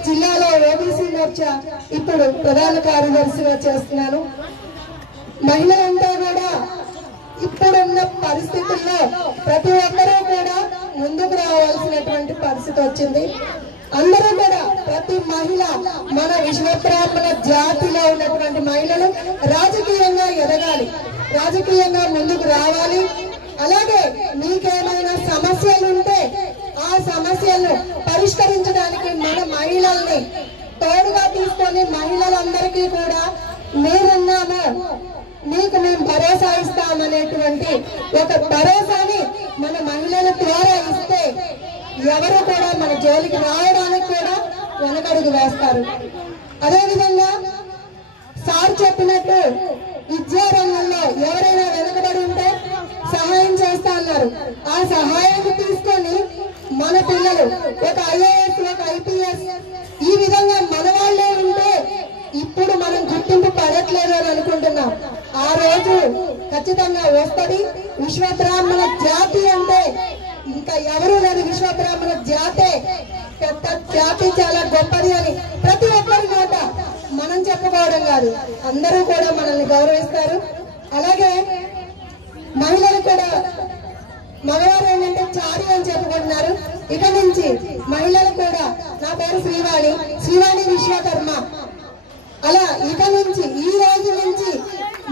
జిల్లాలో ఓబీసీ మోర్చా ఇప్పుడు ప్రధాన కార్యదర్శిగా చేస్తున్నాను. మహిళలంతా కూడా ఇప్పుడున్న పరిస్థితుల్లో ప్రతి ఒక్కరూ కూడా ముందుకు రావాల్సినటువంటి పరిస్థితి వచ్చింది. అందరూ కూడా, ప్రతి మహిళ, మన విశ్వబ్రాహ్మణ జాతిలో ఉన్నటువంటి మహిళలు రాజకీయంగా ఎదగాలి, రాజకీయంగా ముందుకు రావాలి. అలాగే మీకేమైనా సమస్యలు ఉంటే ఆ సమస్యలను పరిష్కరించడానికి మన మహిళల్ని తోడుగా తీసుకొని మహిళలందరికీ కూడా మేమున్నాము, మీకు మేము భరోసా ఇస్తామనేటువంటి ఒక భరోసాని మన మహిళల ద్వారా ఇస్తే ఎవరు కూడా మన జోలికి రావడానికి కూడా వెనకడుగు వేస్తారు. అదేవిధంగా సార్ చెప్పినట్టు విద్యారంగంలో ఎవరైనా వెనుకబడి ఉంటే సహాయం చేస్తా అన్నారు. ఆ సహాయాన్ని తీసుకొని మన పిల్లలు ఒక ఐఏఎస్, ఒక ఐపీఎస్ ఈ విధంగా మన వాళ్ళే ఉంటే ఇప్పుడు మనం గుర్తింపు పడట్లేదు అని అనుకుంటున్నాం. ఆ రోజు ఖచ్చితంగా వస్తుంది. విశ్వబ్రాహ్మణ జాతి అంటే ఇంకా ఎవరు లేదు. విశ్వబ్రాహ్మణ జాతే పెద్ద జాతి, చాలా గొప్పది అని ప్రతి ఒక్కరి మాట మనం చెప్పుకోవడం కాదు, అందరూ కూడా మనల్ని గౌరవిస్తారు. అలాగే మహిళలు కూడా, మగవారు ఏంటంటే చారి అని చెప్పుకుంటున్నారు. ఇక నుంచి మహిళలు కూడా, నా పేరు శ్రీవాణి విశ్వకర్మ, అలా ఇక నుంచి ఈ రోజు నుంచి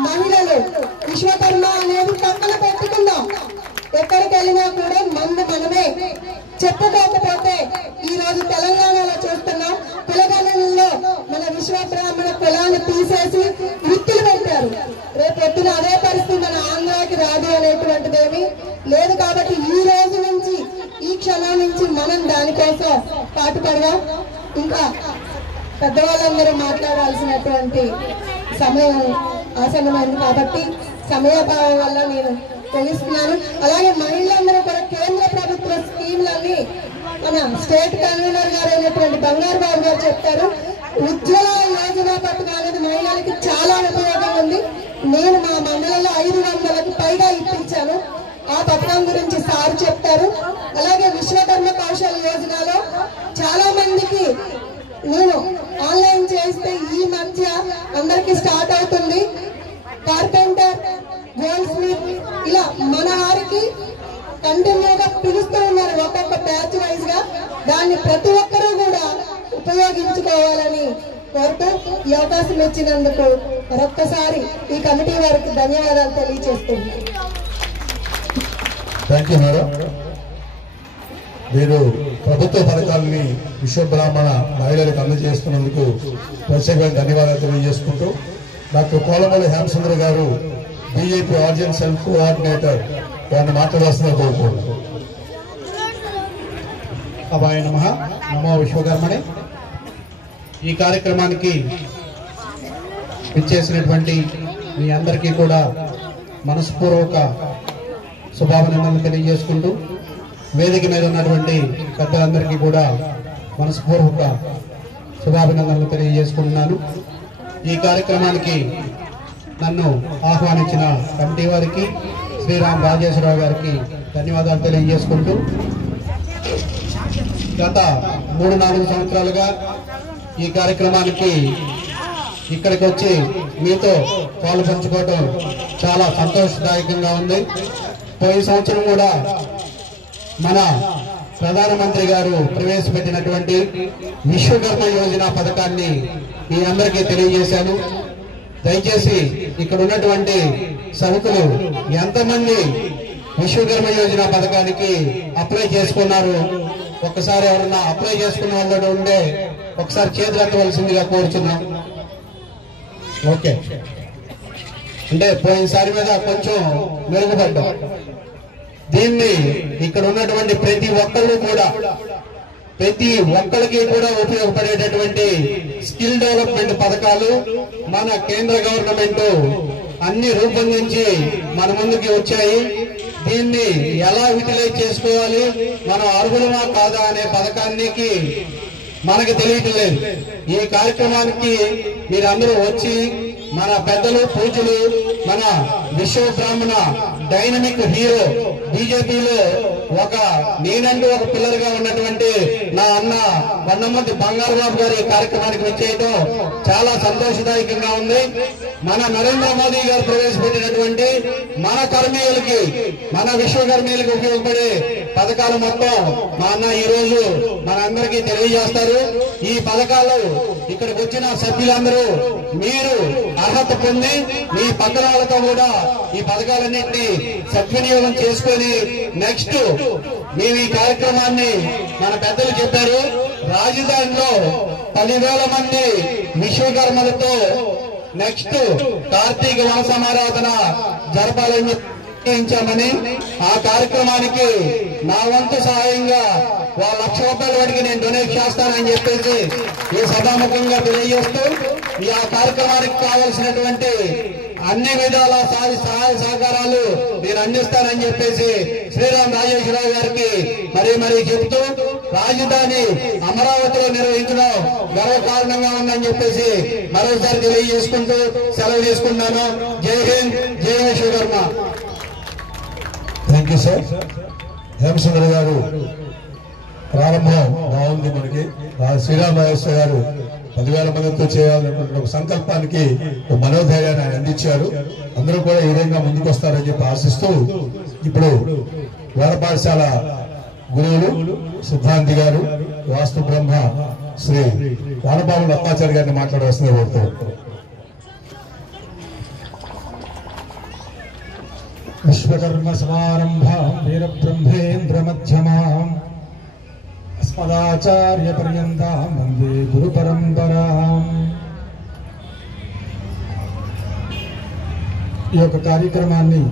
మహిళలు విశ్వకర్మ అనేది పక్కన పెట్టుకుందాం. ఎక్కడికి వెళ్ళినా కూడా మనమే చెప్పుకోకపోతే ఈ రోజు తెలంగాణలో చూస్తున్నాం, తెలంగాణలో మన విశ్వబ్రాహ్మణ కులాన్ని తీసేసి వృత్తులు పెట్టారు. రేపొద్దున అదే పరిస్థితి మన ఆంధ్రాకి రాదు అనేటువంటిదేమీ లేదు. కాబట్టి ఈ రోజు నుంచి, ఈ క్షణం నుంచి మనం దానికోసం పాటుపడదాం. ఇంకా పెద్దవాళ్ళందరూ మాట్లాడాల్సినటువంటి సమయం ఆసన్నమైంది కాబట్టి సమయాభావం వల్ల నేను తెలుస్తున్నాను. అలాగే మహిళలందరూ కూడా కేంద్ర ప్రభుత్వ స్కీమ్లన్నీ మన స్టేట్ కన్వీనర్ గారు అయినటువంటి బంగారు బాబు గారు చెప్తారు. ఉజ్వల యోజన పథకం అనేది మహిళలకి చాలా ఉపయోగం ఉంది. నేను మా మండలంలో 500కి పైగా ఇప్పించాను. ఆ పథకం గురించి సార్ చెప్తారు. అలాగే విశ్వకర్మ కౌశల్ యోజనలో చాలా మందికి నేను ఆన్లైన్ చేస్తే ఈ మధ్య అందరికి స్టార్ట్ అవుతుంది. కార్పెంటర్, గోల్డ్ స్మిత్, ఇలా మన వారికి కంటిన్యూగా పిలుస్తూ ఉన్నారు ఒక్కొక్క బ్యాచ్ వైజ్ గా. దాన్ని ప్రతి ఒక్కరూ కూడా ఉపయోగించుకోవాలని కోరుతూ ఈ అవకాశం ఇచ్చినందుకు మరొక్కసారి ఈ కమిటీ వారికి ధన్యవాదాలు తెలియజేస్తున్నాను. Thank you madam. మీరు ప్రభుత్వ పథకాలని విశ్వబ్రాహ్మణ మహిళలకు అందజేస్తున్నందుకు ప్రత్యేకమైన ధన్యవాదాలు తెలియజేసుకుంటూ డాక్టర్ కోలమల్లి హేమసుందర్ గారు బీజేపీ ఆర్జన్ సెల్ కోఆర్డినేటర్ వారిని మాట్లాడాల్సిందిగా కోరుకుంటున్నారు. అభాయ నమః. నమో విశ్వకర్మణే. ఈ కార్యక్రమానికి ఇచ్చేసినటువంటి మీ అందరికీ కూడా మనస్పూర్వక శుభాభినందనలు తెలియజేసుకుంటూ వేదిక మీద ఉన్నటువంటి పెద్దలందరికీ కూడా మనస్పూర్వక శుభాభినందనలు తెలియజేసుకుంటున్నాను. ఈ కార్యక్రమానికి నన్ను ఆహ్వానించిన కమిటీ వారికి, శ్రీరామ్ రాజేశ్వరరావు గారికి ధన్యవాదాలు తెలియజేసుకుంటూ గత 3-4 సంవత్సరాలుగా ఈ కార్యక్రమానికి ఇక్కడికి వచ్చి మీతో పాలు పంచుకోవడం చాలా సంతోషదాయకంగా ఉంది. పోయిన సంవత్సరం కూడా మన ప్రధానమంత్రి గారు ప్రవేశపెట్టినటువంటి విశ్వకర్మ యోజన పథకాన్ని మీ అందరికీ తెలియజేశాను. దయచేసి ఇక్కడ ఉన్నటువంటి సభకులు ఎంతమంది విశ్వకర్మ యోజన పథకానికి అప్లై చేసుకున్నారు, ఒక్కసారి ఎవరన్నా అప్లై చేసుకున్న వాళ్ళు ఉండే ఒకసారి చేతులు ఎత్తవలసిందిగా కోరుచున్నాం. ఓకే, అంటే పోయినసారి మీద కొంచెం మెరుగుపడ్డాం. దీన్ని ఇక్కడ ఉన్నటువంటి ప్రతి ఒక్కళ్ళు కూడా, ప్రతి ఒక్కరికి కూడా ఉపయోగపడేటటువంటి స్కిల్ డెవలప్మెంట్ పథకాలు మన కేంద్ర గవర్నమెంట్ అన్ని రూపొందించి మన ముందుకి వచ్చాయి. దీన్ని ఎలా యూటిలైజ్ చేసుకోవాలి, మనం అర్హులమా కాదా అనే పథకానికి మనకు తెలియటం లేదు. ఈ కార్యక్రమానికి మీరందరూ వచ్చి మన పెద్దలు, పూజలు, మన విశ్వబ్రాహ్మణ డైనమిక్ హీరో, బీజేపీలో నేనంటూ ఒక పిల్లర్ గా ఉన్నటువంటి నా అన్న వన్నమతి బంగారు బాబు గారు ఈ కార్యక్రమానికి వచ్చేయడం చాలా సంతోషదాయకంగా ఉంది. మన నరేంద్ర మోదీ గారు ప్రవేశపెట్టినటువంటి మన కర్మీయులకి, మన విశ్వకర్మీయులకి ఉపయోగపడే పథకాలు మొత్తం మా అన్న ఈ రోజు మన అందరికీ తెలియజేస్తారు. ఈ పథకాలు ఇక్కడికి వచ్చిన సభ్యులందరూ మీరు అర్హత పొంది మీ పక్కన వాళ్ళతో కూడా ఈ పథకాలన్నింటినీ సద్వినియోగం చేసుకొని నెక్స్ట్ మేము ఈ కార్యక్రమాన్ని మన పెద్దలు చెప్పారు, రాజధానిలో 10,000 మంది విశ్వకర్మలతో నెక్స్ట్ కార్తీక వన సమారాధన జరపాలని చేయించామని ఆ కార్యక్రమానికి నా వంతు సహాయంగా ₹1,00,000 వరకు నేను డొనేట్ చేస్తానని చెప్పేసి ఈ సభాముఖంగా తెలియజేస్తూ ఈ ఆ కార్యక్రమానికి కావలసినటువంటి అన్ని విధాల సహాయ సహకారాలు నేను అందిస్తానని చెప్పేసి శ్రీరామ్ రాజేశ్వరరావు గారికి మరీ చెబుతూ రాజధాని అమరావతిలో నిర్వహించడం గర్వకారణంగా ఉందని చెప్పేసి మరోసారి తెలియజేసుకుంటూ సెలవు తీసుకున్నాను. జై హింద్, జై Vishwakarma. Thank you sir. Hemasundar గారు ప్రారంభం బాగుంది. మనకి శ్రీరామ్ రాజేశ్వర గారు 10,000 మందితో చేయాలనుకుంటున్న ఒక సంకల్పానికి ఒక మనోధైర్యాన్ని ఆయన అందించారు. అందరూ కూడా ఈ విధంగా ముందుకు వస్తారని చెప్పి ఆశిస్తూ ఇప్పుడు వేద పాఠశాల గురువులు సిద్ధాంతి గారు, వాస్తు బ్రహ్మ శ్రీ వానపాముల రత్నాచారి గారిని మాట్లాడవలసింది కోరుతారు. విశ్వకర్మ సమారంభాం వీరబ్రహ్మేంద్ర మధ్యమాం అస్మదాచార్య పర్యంతాం వందే గురు పరంపరాం. ఈ యొక్క కార్యక్రమాన్ని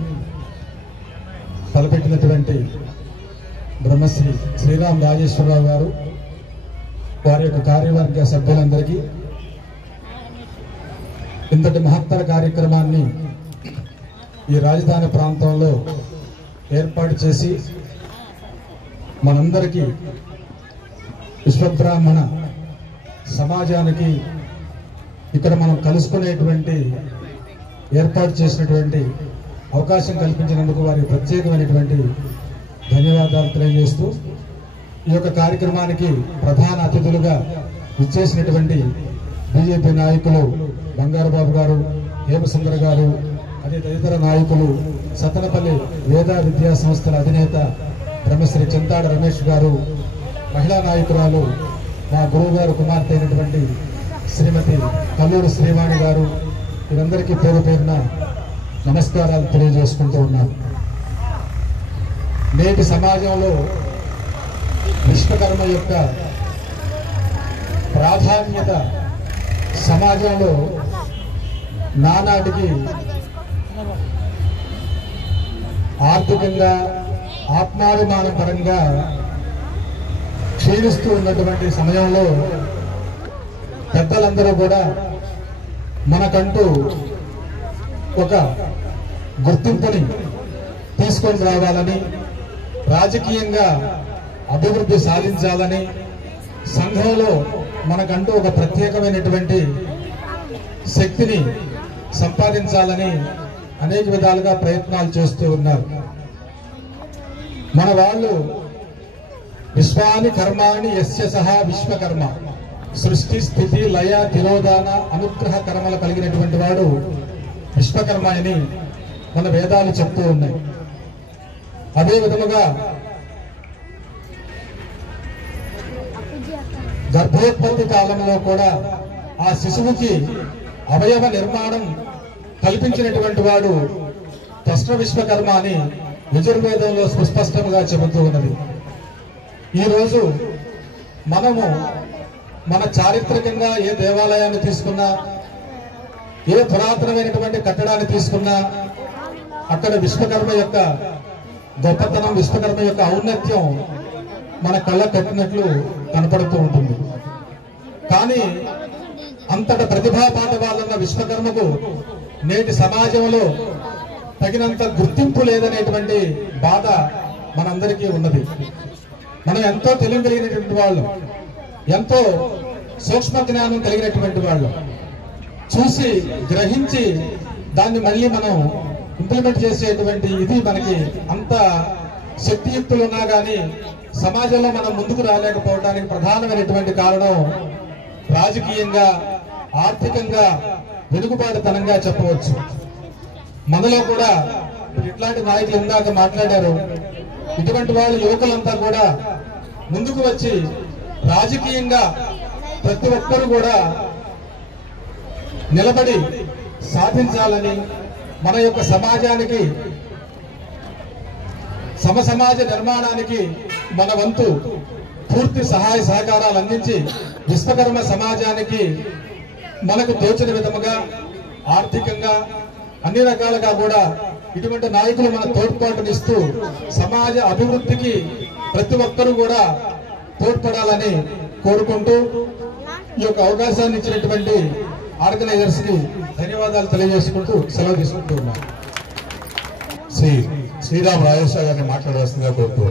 తలపెట్టినటువంటి బ్రహ్మశ్రీ శ్రీరామ్ రాజేశ్వరరావు గారు, వారి యొక్క కార్యవర్గ సభ్యులందరికీ ఇంతటి మహత్తర కార్యక్రమాన్ని ఈ రాజధాని ప్రాంతంలో ఏర్పాటు చేసి మనందరికీ విశ్వబ్రాహ్మణ సమాజానికి ఇక్కడ మనం కలుసుకునేటువంటి ఏర్పాటు చేసినటువంటి అవకాశం కల్పించినందుకు వారికి ప్రత్యేకమైనటువంటి ధన్యవాదాలు తెలియజేస్తూ ఈ యొక్క కార్యక్రమానికి ప్రధాన అతిథులుగా విచ్చేసినటువంటి బీజేపీ నాయకులు బంగారుబాబు గారు, హేమసుందర్ గారు, అదే తదితర నాయకులు, సతనపల్లి వేద విద్యా సంస్థల అధినేత బ్రహ్మశ్రీ చింతాడ రమేష్ గారు, మహిళా నాయకురాలు మా గురువు గారు కుమార్తె అయినటువంటి శ్రీమతి కల్లూరు శ్రీవాణి గారు, వీరందరికీ పేరు పేరున నమస్కారాలు తెలియజేసుకుంటూ ఉన్నాను. నేటి సమాజంలో విశ్వకర్మ యొక్క ప్రాధాన్యత సమాజంలో నానాటికి ఆర్థికంగా ఆత్మాభిమాన పరంగా క్షీణిస్తూ ఉన్నటువంటి సమయంలో పెద్దలందరూ కూడా మనకంటూ ఒక గుర్తింపుని తీసుకొని రావాలని, రాజకీయంగా అభివృద్ధి సాధించాలని, సంఘంలో మనకంటూ ఒక ప్రత్యేకమైనటువంటి శక్తిని సంపాదించాలని అనేక విధాలుగా ప్రయత్నాలు చేస్తూ ఉన్నారు. మన వాళ్ళు విశ్వాని కర్మాణి యస్య సహా విశ్వకర్మ, సృష్టి స్థితి లయ తిరోధాన అనుగ్రహ కర్మలు కలిగినటువంటి వాడు విశ్వకర్మ అని మన వేదాలు చెప్తూ ఉన్నాయి. అదే విధముగా గర్భోత్పత్తి కాలంలో కూడా ఆ శిశువుకి అవయవ నిర్మాణం కల్పించినటువంటి వాడు త్వష్ట విశ్వకర్మ అని యజుర్వేదంలో సుస్పష్టంగా చెబుతూ ఉన్నది. ఈరోజు మనము మన చారిత్రకంగా ఏ దేవాలయాన్ని తీసుకున్నా, ఏ పురాతనమైనటువంటి కట్టడాన్ని తీసుకున్నా అక్కడ విశ్వకర్మ యొక్క గొప్పతనం, విశ్వకర్మ యొక్క ఔన్నత్యం మన కళ్ళ కట్టినట్లు కనపడుతూ ఉంటుంది. కానీ అంతట ప్రతిభా పాఠవాళ్ళన్న విశ్వకర్మకు నేటి సమాజంలో తగినంత గుర్తింపు లేదనేటువంటి బాధ మనందరికీ ఉన్నది. మనం ఎంతో తెలివి కలిగినటువంటి వాళ్ళు, ఎంతో సూక్ష్మ జ్ఞానం కలిగినటువంటి వాళ్ళు, చూసి గ్రహించి దాన్ని మళ్ళీ మనం ఇంప్లిమెంట్ చేసేటువంటి ఇది మనకి అంత శక్తియుక్తులు ఉన్నా కానీ సమాజంలో మనం ముందుకు రాలేకపోవడానికి ప్రధానమైనటువంటి కారణం రాజకీయంగా, ఆర్థికంగా వెనుకబాటుతనంగా చెప్పవచ్చు. మనలో కూడా ఇట్లాంటి నాయకులు ఇందాక మాట్లాడారు. ఇటువంటి వాళ్ళు యువకులంతా కూడా ముందుకు వచ్చి రాజకీయంగా ప్రతి ఒక్కరు కూడా నిలబడి సాధించాలని, మన యొక్క సమాజానికి సమసమాజ నిర్మాణానికి మన వంతు పూర్తి సహాయ సహకారాలు అందించి విశ్వకర్మ సమాజానికి మనకు తోచిన విధముగా ఆర్థికంగా అన్ని రకాలుగా కూడా ఇటువంటి నాయకులు మన తోడ్పాటునిస్తూ సమాజ అభివృద్ధికి ప్రతి ఒక్కరూ కూడా తోడ్పడాలని కోరుకుంటూ ఈ యొక్క అవకాశాన్ని ఇచ్చినటువంటి ఆర్గనైజర్స్ కి ధన్యవాదాలు తెలియజేసుకుంటూ సెలవు తీసుకుంటూ ఉన్నాను. శ్రీరామ్ రాజేశ్వర గారిని మాట్లాడవలసిందిగా కోరుతూ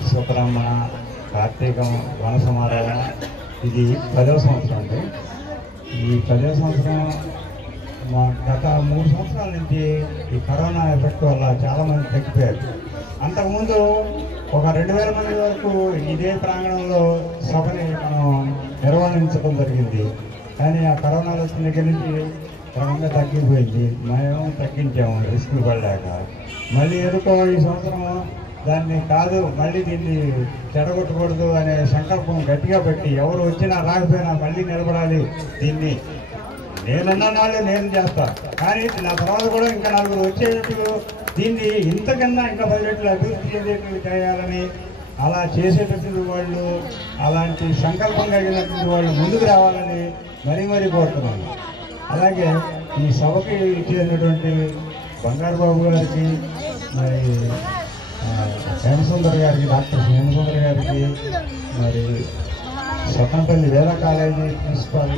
విశ్వబ్రహ్మణ కార్తీకం వన సమారాధన ఇది 10వ సంవత్సరం అండి. ఈ 10వ సంవత్సరం గత 3 సంవత్సరాల నుంచి ఈ కరోనా ఎఫెక్ట్ వల్ల చాలామంది తగ్గిపోయారు. అంతకుముందు ఒక 2000 మంది వరకు ఇదే ప్రాంగణంలో సభని మనం నిర్వహించడం జరిగింది. కానీ ఆ కరోనాలో వచ్చిన దగ్గర నుంచి క్రమంగా తగ్గిపోయింది. మేము తగ్గించాము రిస్క్ పడలేక. మళ్ళీ ఎందుకో ఈ సంవత్సరం దాన్ని కాదు, మళ్ళీ దీన్ని చెడగొట్టకూడదు అనే సంకల్పం గట్టిగా పెట్టి ఎవరు వచ్చినా రాకపోయినా మళ్ళీ నిలబడాలి, దీన్ని నేనున్న నాళ్ళు నేను చేస్తా, కానీ నా తర్వాత కూడా ఇంకా 4 వచ్చేటట్లు దీన్ని ఇంతకన్నా ఇంకా 10 రెట్లు అభివృద్ధి చెందేటట్లు చేయాలని, అలా చేసేటటువంటి వాళ్ళు, అలాంటి సంకల్పం కలిగినటువంటి వాళ్ళు ముందుకు రావాలని మరీ కోరుతున్నాను. అలాగే ఈ సభకి ఇచ్చేటటువంటి బంగారు బాబు గారికి, మరి హేమసుందర్ గారికి, డాక్టర్ హేమసుందర్ గారికి, మరి సొంతంపల్లి వేద కాలేజీ ప్రిన్సిపాల్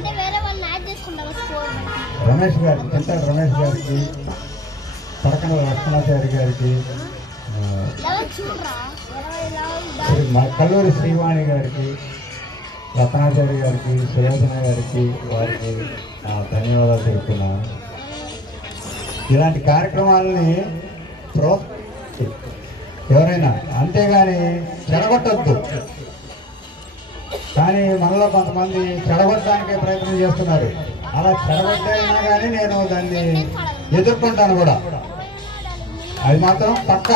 రమేష్ గారికి, చింతాడు రమేష్ గారికి, పడకన లక్ష్మణాచారి గారికి, కల్లూరి శ్రీవాణి గారికి, రత్నాచారి గారికి, సుయోధన గారికి, వారికి ధన్యవాదాలు తెలుపుతున్నాను. ఇలాంటి కార్యక్రమాలని ఎవరైనా అంతేగాని చెడగొట్టద్దు. కానీ మనలో కొంతమంది చెడగొట్టడానికే ప్రయత్నం చేస్తున్నారు. అలా చెడగొట్టైనా కానీ నేను దాన్ని ఎదుర్కొంటాను కూడా. అది మాత్రం పక్క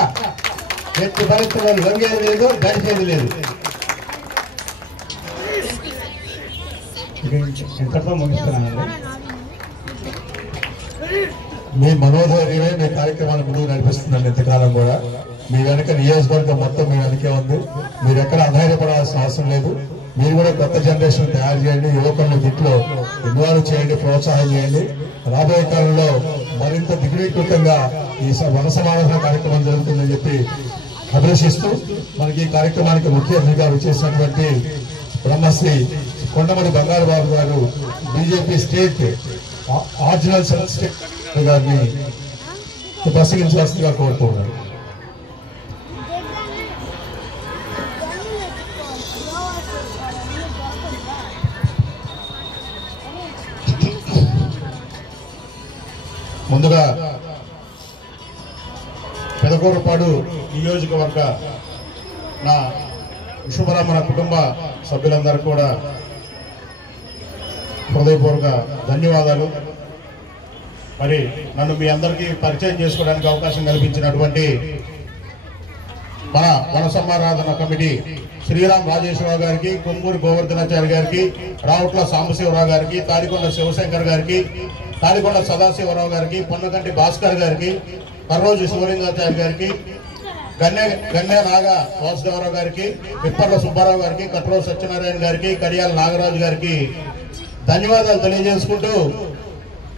ఎట్టి పరిస్థితుల్లో లొంగేది లేదు, గడిచేది లేదు. ఇంతతో ముగిస్తున్నానండి. మీ మనోధైర్యమే మీ కార్యక్రమాన్ని ముందుకు నడిపిస్తుందండి. ఇంతకాలం కూడా మీ వెనక నియోజకవర్గం మొత్తం మీ వెనకే ఉంది. మీరు ఎక్కడ అధైర్యపడాల్సిన అవసరం లేదు. మీరు కూడా కొత్త జనరేషన్ తయారు చేయండి, యువకులను దీంట్లో ఇన్వాల్వ్ చేయండి, ప్రోత్సాహం చేయండి. రాబోయే కాలంలో మరింత దిగునీకృతంగా ఈ వన సమావేశ కార్యక్రమం జరుగుతుందని చెప్పి అభిలషిస్తూ, మనకి ఈ కార్యక్రమానికి ముఖ్య అతిథిగా విచ్చేసినటువంటి బ్రహ్మశ్రీ కొండమరి బంగారు బాబు గారు, బీజేపీ స్టేట్ ఆర్జినల్ స్టేట్ గారిని ప్రసంగించవలసిందిగా కోరుతూ ఉన్నారు. ముందుగా పెదకూరుపాడు నియోజకవర్గ నా విశ్వబ్రహ్మణ కుటుంబ సభ్యులందరూ కూడా హృదయపూర్వక ధన్యవాదాలు. మరి నన్ను మీ అందరికీ పరిచయం చేసుకోవడానికి అవకాశం కల్పించినటువంటి మన వన సమారాధన కమిటీ శ్రీరామ్ రాజేశ్వరరావు గారికి, కొమ్మూరి గోవర్ధనాచారి గారికి, రావుట్ల సాంబశివరావు గారికి, తాడికొండ శివశంకర్ గారికి, తాడికొండ సదాశివరావు గారికి, పొన్నగంటి భాస్కర్ గారికి, కర్రోజు శివలింగాచారి గారికి, గన్నె నాగ వాసుదేవరావు గారికి, పిప్పర్ల సుబ్బారావు గారికి, కట్రో సత్యనారాయణ గారికి, కడియాల నాగరాజు గారికి ధన్యవాదాలు తెలియజేసుకుంటూ,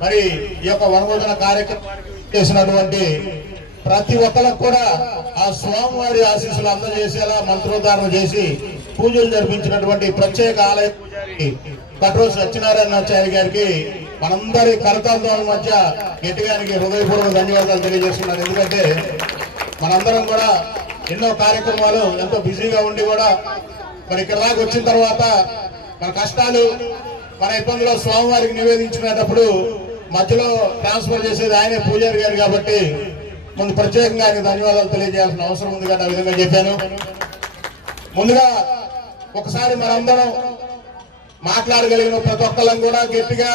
మరి ఈ యొక్క వనభోజన కార్యక్రమం చేసినటువంటి ప్రతి ఒక్కరికి కూడా ఆ స్వామివారి ఆశీస్సులు అందజేసేలా మంత్రోద్ధారణ చేసి పూజలు జరిపించినటువంటి ప్రత్యేక ఆలయ పూజారి కట్రో సత్యనారాయణాచారి గారికి మనందరి కరతాంధ్రాల మధ్య గట్టిగానికి హృదయపూర్వక ధన్యవాదాలు తెలియజేస్తున్నారు. ఎందుకంటే మనందరం కూడా ఎన్నో కార్యక్రమాలు ఎంతో బిజీగా ఉండి కూడా మరి ఇక్కడ దాకా వచ్చిన తర్వాత మన కష్టాలు, మన ఇబ్బందులు స్వామివారికి నివేదించుకునేటప్పుడు మధ్యలో ట్రాన్స్ఫర్ చేసేది ఆయనే పూజారి గారు కాబట్టి ముందు ప్రత్యేకంగా ఆయన ధన్యవాదాలు తెలియజేయాల్సిన అవసరం ఉంది కదా, ఆ విధంగా చెప్పాను. ముందుగా ఒకసారి మనందరం మాట్లాడగలిగిన ప్రతి ఒక్కళ్ళం కూడా గట్టిగా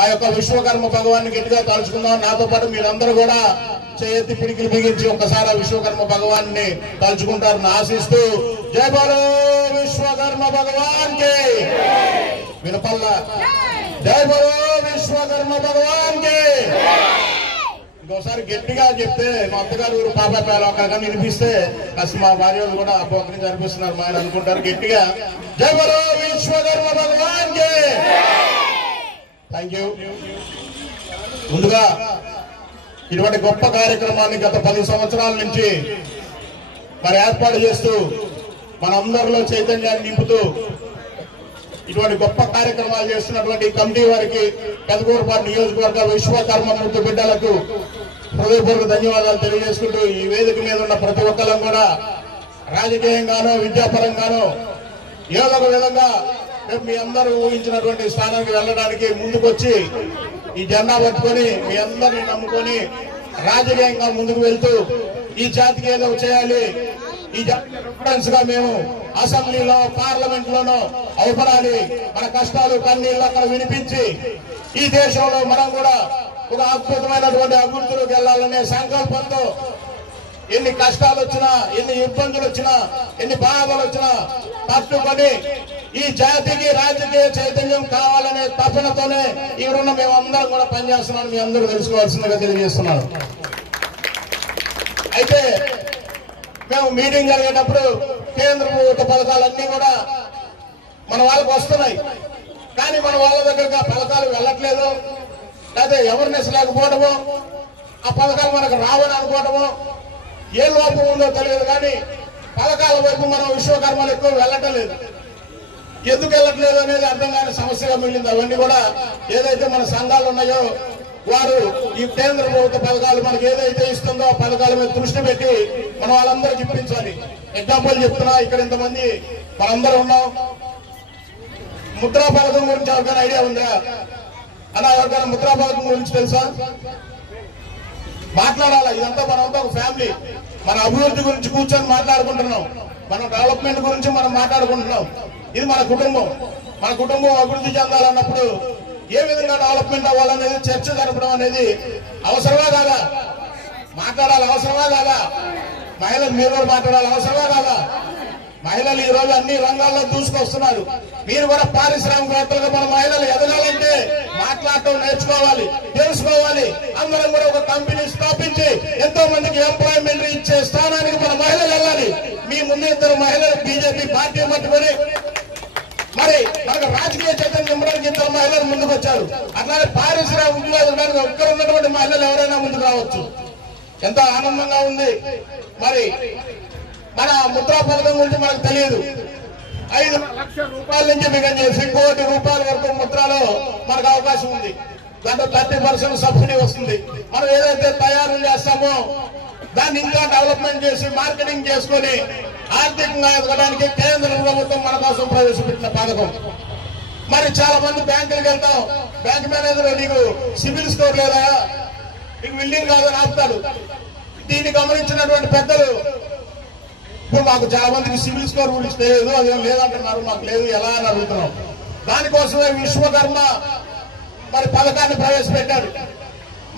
ఆ యొక్క విశ్వకర్మ భగవాన్ని గట్టిగా తలుచుకుందాం. నాతో పాటు మీరందరూ కూడా చేయెత్తి పిడికిలు బిగించి ఒక్కసారి ఆ విశ్వకర్మ భగవాన్ని తలుచుకుంటారని ఆశిస్తూ, జై బోలో విశ్వకర్మ భగవాన్ కి వినపల్ల, జై బోలో విశ్వకర్మ భగవాన్ కి. ఇంకోసారి గట్టిగా చెప్తే మా అత్తగారు ఊరు పాపాపాలు అక్కడ వినిపిస్తే అసలు మా భార్య వాళ్ళు కూడా పక్క నుంచి అనిపిస్తున్నారు మా ఆయన అనుకుంటారు. గట్టిగా జై బలో విశ్వకర్మ భగవాన్ కి. Thank you. ముందుగా ఇటువంటి గొప్ప కార్యక్రమాన్ని గత 10 సంవత్సరాల నుంచి మరి ఏర్పాటు చేస్తూ మనందరిలో చైతన్యాన్ని నింపుతూ ఇటువంటి గొప్ప కార్యక్రమాలు చేస్తున్నటువంటి కమిటీ వారికి, పెదకూరుపాడు నియోజకవర్గ విశ్వకర్మ ముద్దు బిడ్డలకు హృదయపూర్వక ధన్యవాదాలు తెలియజేసుకుంటూ ఈ వేదిక మీద ఉన్న ప్రతి ఒక్కళ్ళం కూడా రాజకీయంగానో విద్యాపరంగానో ఏదో ఒక విధంగా మీ అందరూ ఊహించినటువంటి స్థానానికి వెళ్ళడానికి ముందుకొచ్చి ఈ జెండా పట్టుకొని మీ అందరినీ నమ్ముకొని రాజకీయంగా ముందుకు వెళ్తూ ఈ జాతికి ఏదో చేయాలి, ఈ జాతి గా మేము అసెంబ్లీలో పార్లమెంట్ లోనో అవపడాలి, మన కష్టాలు కన్నీళ్ళు అక్కడ వినిపించి ఈ దేశంలో మనం కూడా ఒక అద్భుతమైనటువంటి అభివృద్ధిలోకి వెళ్లాలనే సంకల్పంతో ఎన్ని కష్టాలు వచ్చినా, ఎన్ని ఇబ్బందులు వచ్చినా, ఎన్ని బాధలు వచ్చినా తట్టుకొని ఈ జాతికి రాజకీయ చైతన్యం కావాలనే తపనతోనే ఇక్కడున్న మేము అందరం కూడా పనిచేస్తున్నాం. మీ అందరూ తెలుసుకోవాల్సిందిగా తెలియజేస్తున్నాను. అయితే మేము మీటింగ్ జరిగేటప్పుడు కేంద్ర ప్రభుత్వ పథకాలన్నీ కూడా మన వాళ్ళకు వస్తున్నాయి, కానీ మన వాళ్ళ దగ్గరగా పథకాలు వెళ్ళట్లేదు, లేదా అవేర్నెస్ లేకపోవడము, ఆ పథకాలు మనకు రావని అనుకోవడము, ఏ లోపం ఉందో తెలియదు. కానీ పథకాల వైపు మనం విశ్వకర్మలు ఎక్కువ వెళ్ళటం లేదు. ఎందుకు వెళ్ళట్లేదు అనేది అర్థం కాని సమస్యగా మిగిలింది. అవన్నీ కూడా ఏదైతే మన సంఘాలు ఉన్నాయో వారు ఈ కేంద్ర ప్రభుత్వ పథకాలు మనకి ఏదైతే ఇస్తుందో ఆ పథకాల మీద దృష్టి పెట్టి మనం వాళ్ళందరికీ ఇప్పించాలి. ఎగ్జాంపుల్ చెప్తున్నా, ఇక్కడ ఇంతమంది మనందరూ ఉన్నాం. ముద్రా పథకం గురించి ఎవరికైనా ఐడియా ఉందా అలా? ఎవరికైనా ముద్రా పథకం గురించి తెలుసా? మాట్లాడాలా? ఇదంతా మనంతా ఒక ఫ్యామిలీ. మన అభివృద్ధి గురించి కూర్చొని మాట్లాడుకుంటున్నాం, మన డెవలప్మెంట్ గురించి మనం మాట్లాడుకుంటున్నాం. ఇది మన కుటుంబం. మన కుటుంబం అభివృద్ధి చెందాలన్నప్పుడు ఏ విధంగా డెవలప్మెంట్ అవ్వాలనేది చర్చ జరపడం అనేది అవసరమా కాదా? మాట్లాడాలి, అవసరమా కాదా? మహిళలు మీరు కూడా మాట్లాడాలి, అవసరమా కాదా? మహిళలు ఈ రోజు అన్ని రంగాల్లో దూసుకొస్తున్నారు. మీరు కూడా పారిశ్రామికవేత్తలుగా మన మహిళలు ఎదగాలంటే మాట్లాడటం నేర్చుకోవాలి, తెలుసుకోవాలి. అందరం కూడా ఒక కంపెనీ స్థాపించి ఎంతో మందికి ఎంప్లాయ్మెంట్ ఇచ్చే స్థానానికి మన మహిళలు వెళ్ళాలి. మీ ముందు 2 మహిళలు బీజేపీ పార్టీ పట్టుకొని మరి మనకు రాజకీయ చైతన్యం నింపడానికి 2 మహిళలు ముందుకు వచ్చారు. అట్లానే పారిశ్రామికంగా ఎదగడానికి ఒక్కరు ఉన్నటువంటి మహిళలు ఎవరైనా ముందుకు రావచ్చు. ఎంతో ఆనందంగా ఉంది. మరి మన ముద్రా పథకం గురించి మనకు తెలియదు. 5 లక్షల రూపాయల నుంచి బిగన్ చేసి 1 కోటి రూపాయల వరకు ముద్రాలో మనకు అవకాశం ఉంది. దాంట్లో 30% సబ్సిడీ వస్తుంది. మనం ఏదైతే తయారు చేస్తామో దాన్ని ఇంకా డెవలప్మెంట్ చేసి మార్కెటింగ్ చేసుకొని ఆర్థికంగా ఎదగడానికి కేంద్ర ప్రభుత్వం మన కోసం ప్రవేశపెట్టిన పథకం. మరి చాలా మంది బ్యాంకులకు వెళ్తాం, బ్యాంక్ మేనేజర్ నీకు సిబిల్ స్కోర్ లేదా, నీకు బిల్డింగ్ కాదని ఆపుతాడు. దీన్ని గమనించినటువంటి పెద్దలు ఇప్పుడు మాకు చాలా మందికి సిబిల్ స్కోర్ గురించి తెలియదు, అదేం లేదంటున్నారు, మాకు లేదు, ఎలా అని అడుగుతున్నాం. దానికోసమే విశ్వకర్మ మరి పథకాన్ని ప్రవేశపెట్టారు.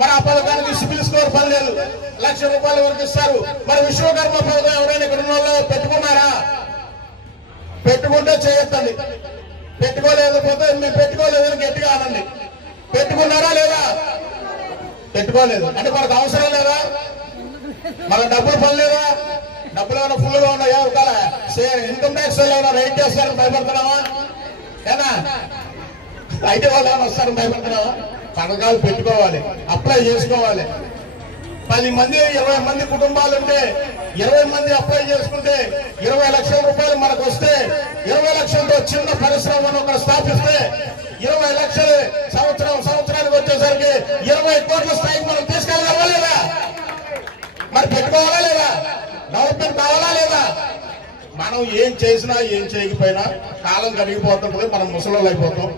మరి ఆ పథకానికి సిబిల్ స్కోర్ పని లేదు, 1 లక్ష రూపాయల వరకు ఇస్తారు. మరి విశ్వకర్మ పథకం ఎవరైనా ఇక్కడ ఉన్న వాళ్ళు పెట్టుకున్నారా? పెట్టుకుంటే చేయొద్దండి, పెట్టుకోలేకపోతే మేము పెట్టుకోలేదని గట్టిగా అనండి. పెట్టుకున్నారా లేదా? పెట్టుకోలేదు అంటే మనకు అవసరం లేదా? మన డబ్బులు పని లేదా? డబ్బులు ఏమైనా ఫుల్గా ఉన్నాయా? ఒకవేళ ఇన్కమ్ ట్యాక్స్ ఏమైనా రైట్ చేస్తారని భయపడుతున్నావా? ఏనా ఐటీ వాళ్ళు ఏమైనా వస్తారని భయపడుతున్నావా? పథకాలు పెట్టుకోవాలి, అప్లై చేసుకోవాలి. 10 మంది 20 మంది కుటుంబాలు ఉంటే 20 మంది అప్లై చేసుకుంటే 20 లక్షల రూపాయలు మనకు వస్తే 20 లక్షలతో చిన్న పరిశ్రమను ఒకరు స్థాపిస్తే 20 లక్షలు సంవత్సరానికి వచ్చేసరికి 20 కోట్ల స్థాయికి మనం తీసుకెళ్ళగలవా లేదా? మరి పెట్టుకోవాలా లేదా? డెవలప్మెంట్ కావాలా లేదా? మనం ఏం చేసినా ఏం చేయకపోయినా కాలం కరిగిపోతుంటుంది, మనం ముసలోళ్ళు అయిపోతాం.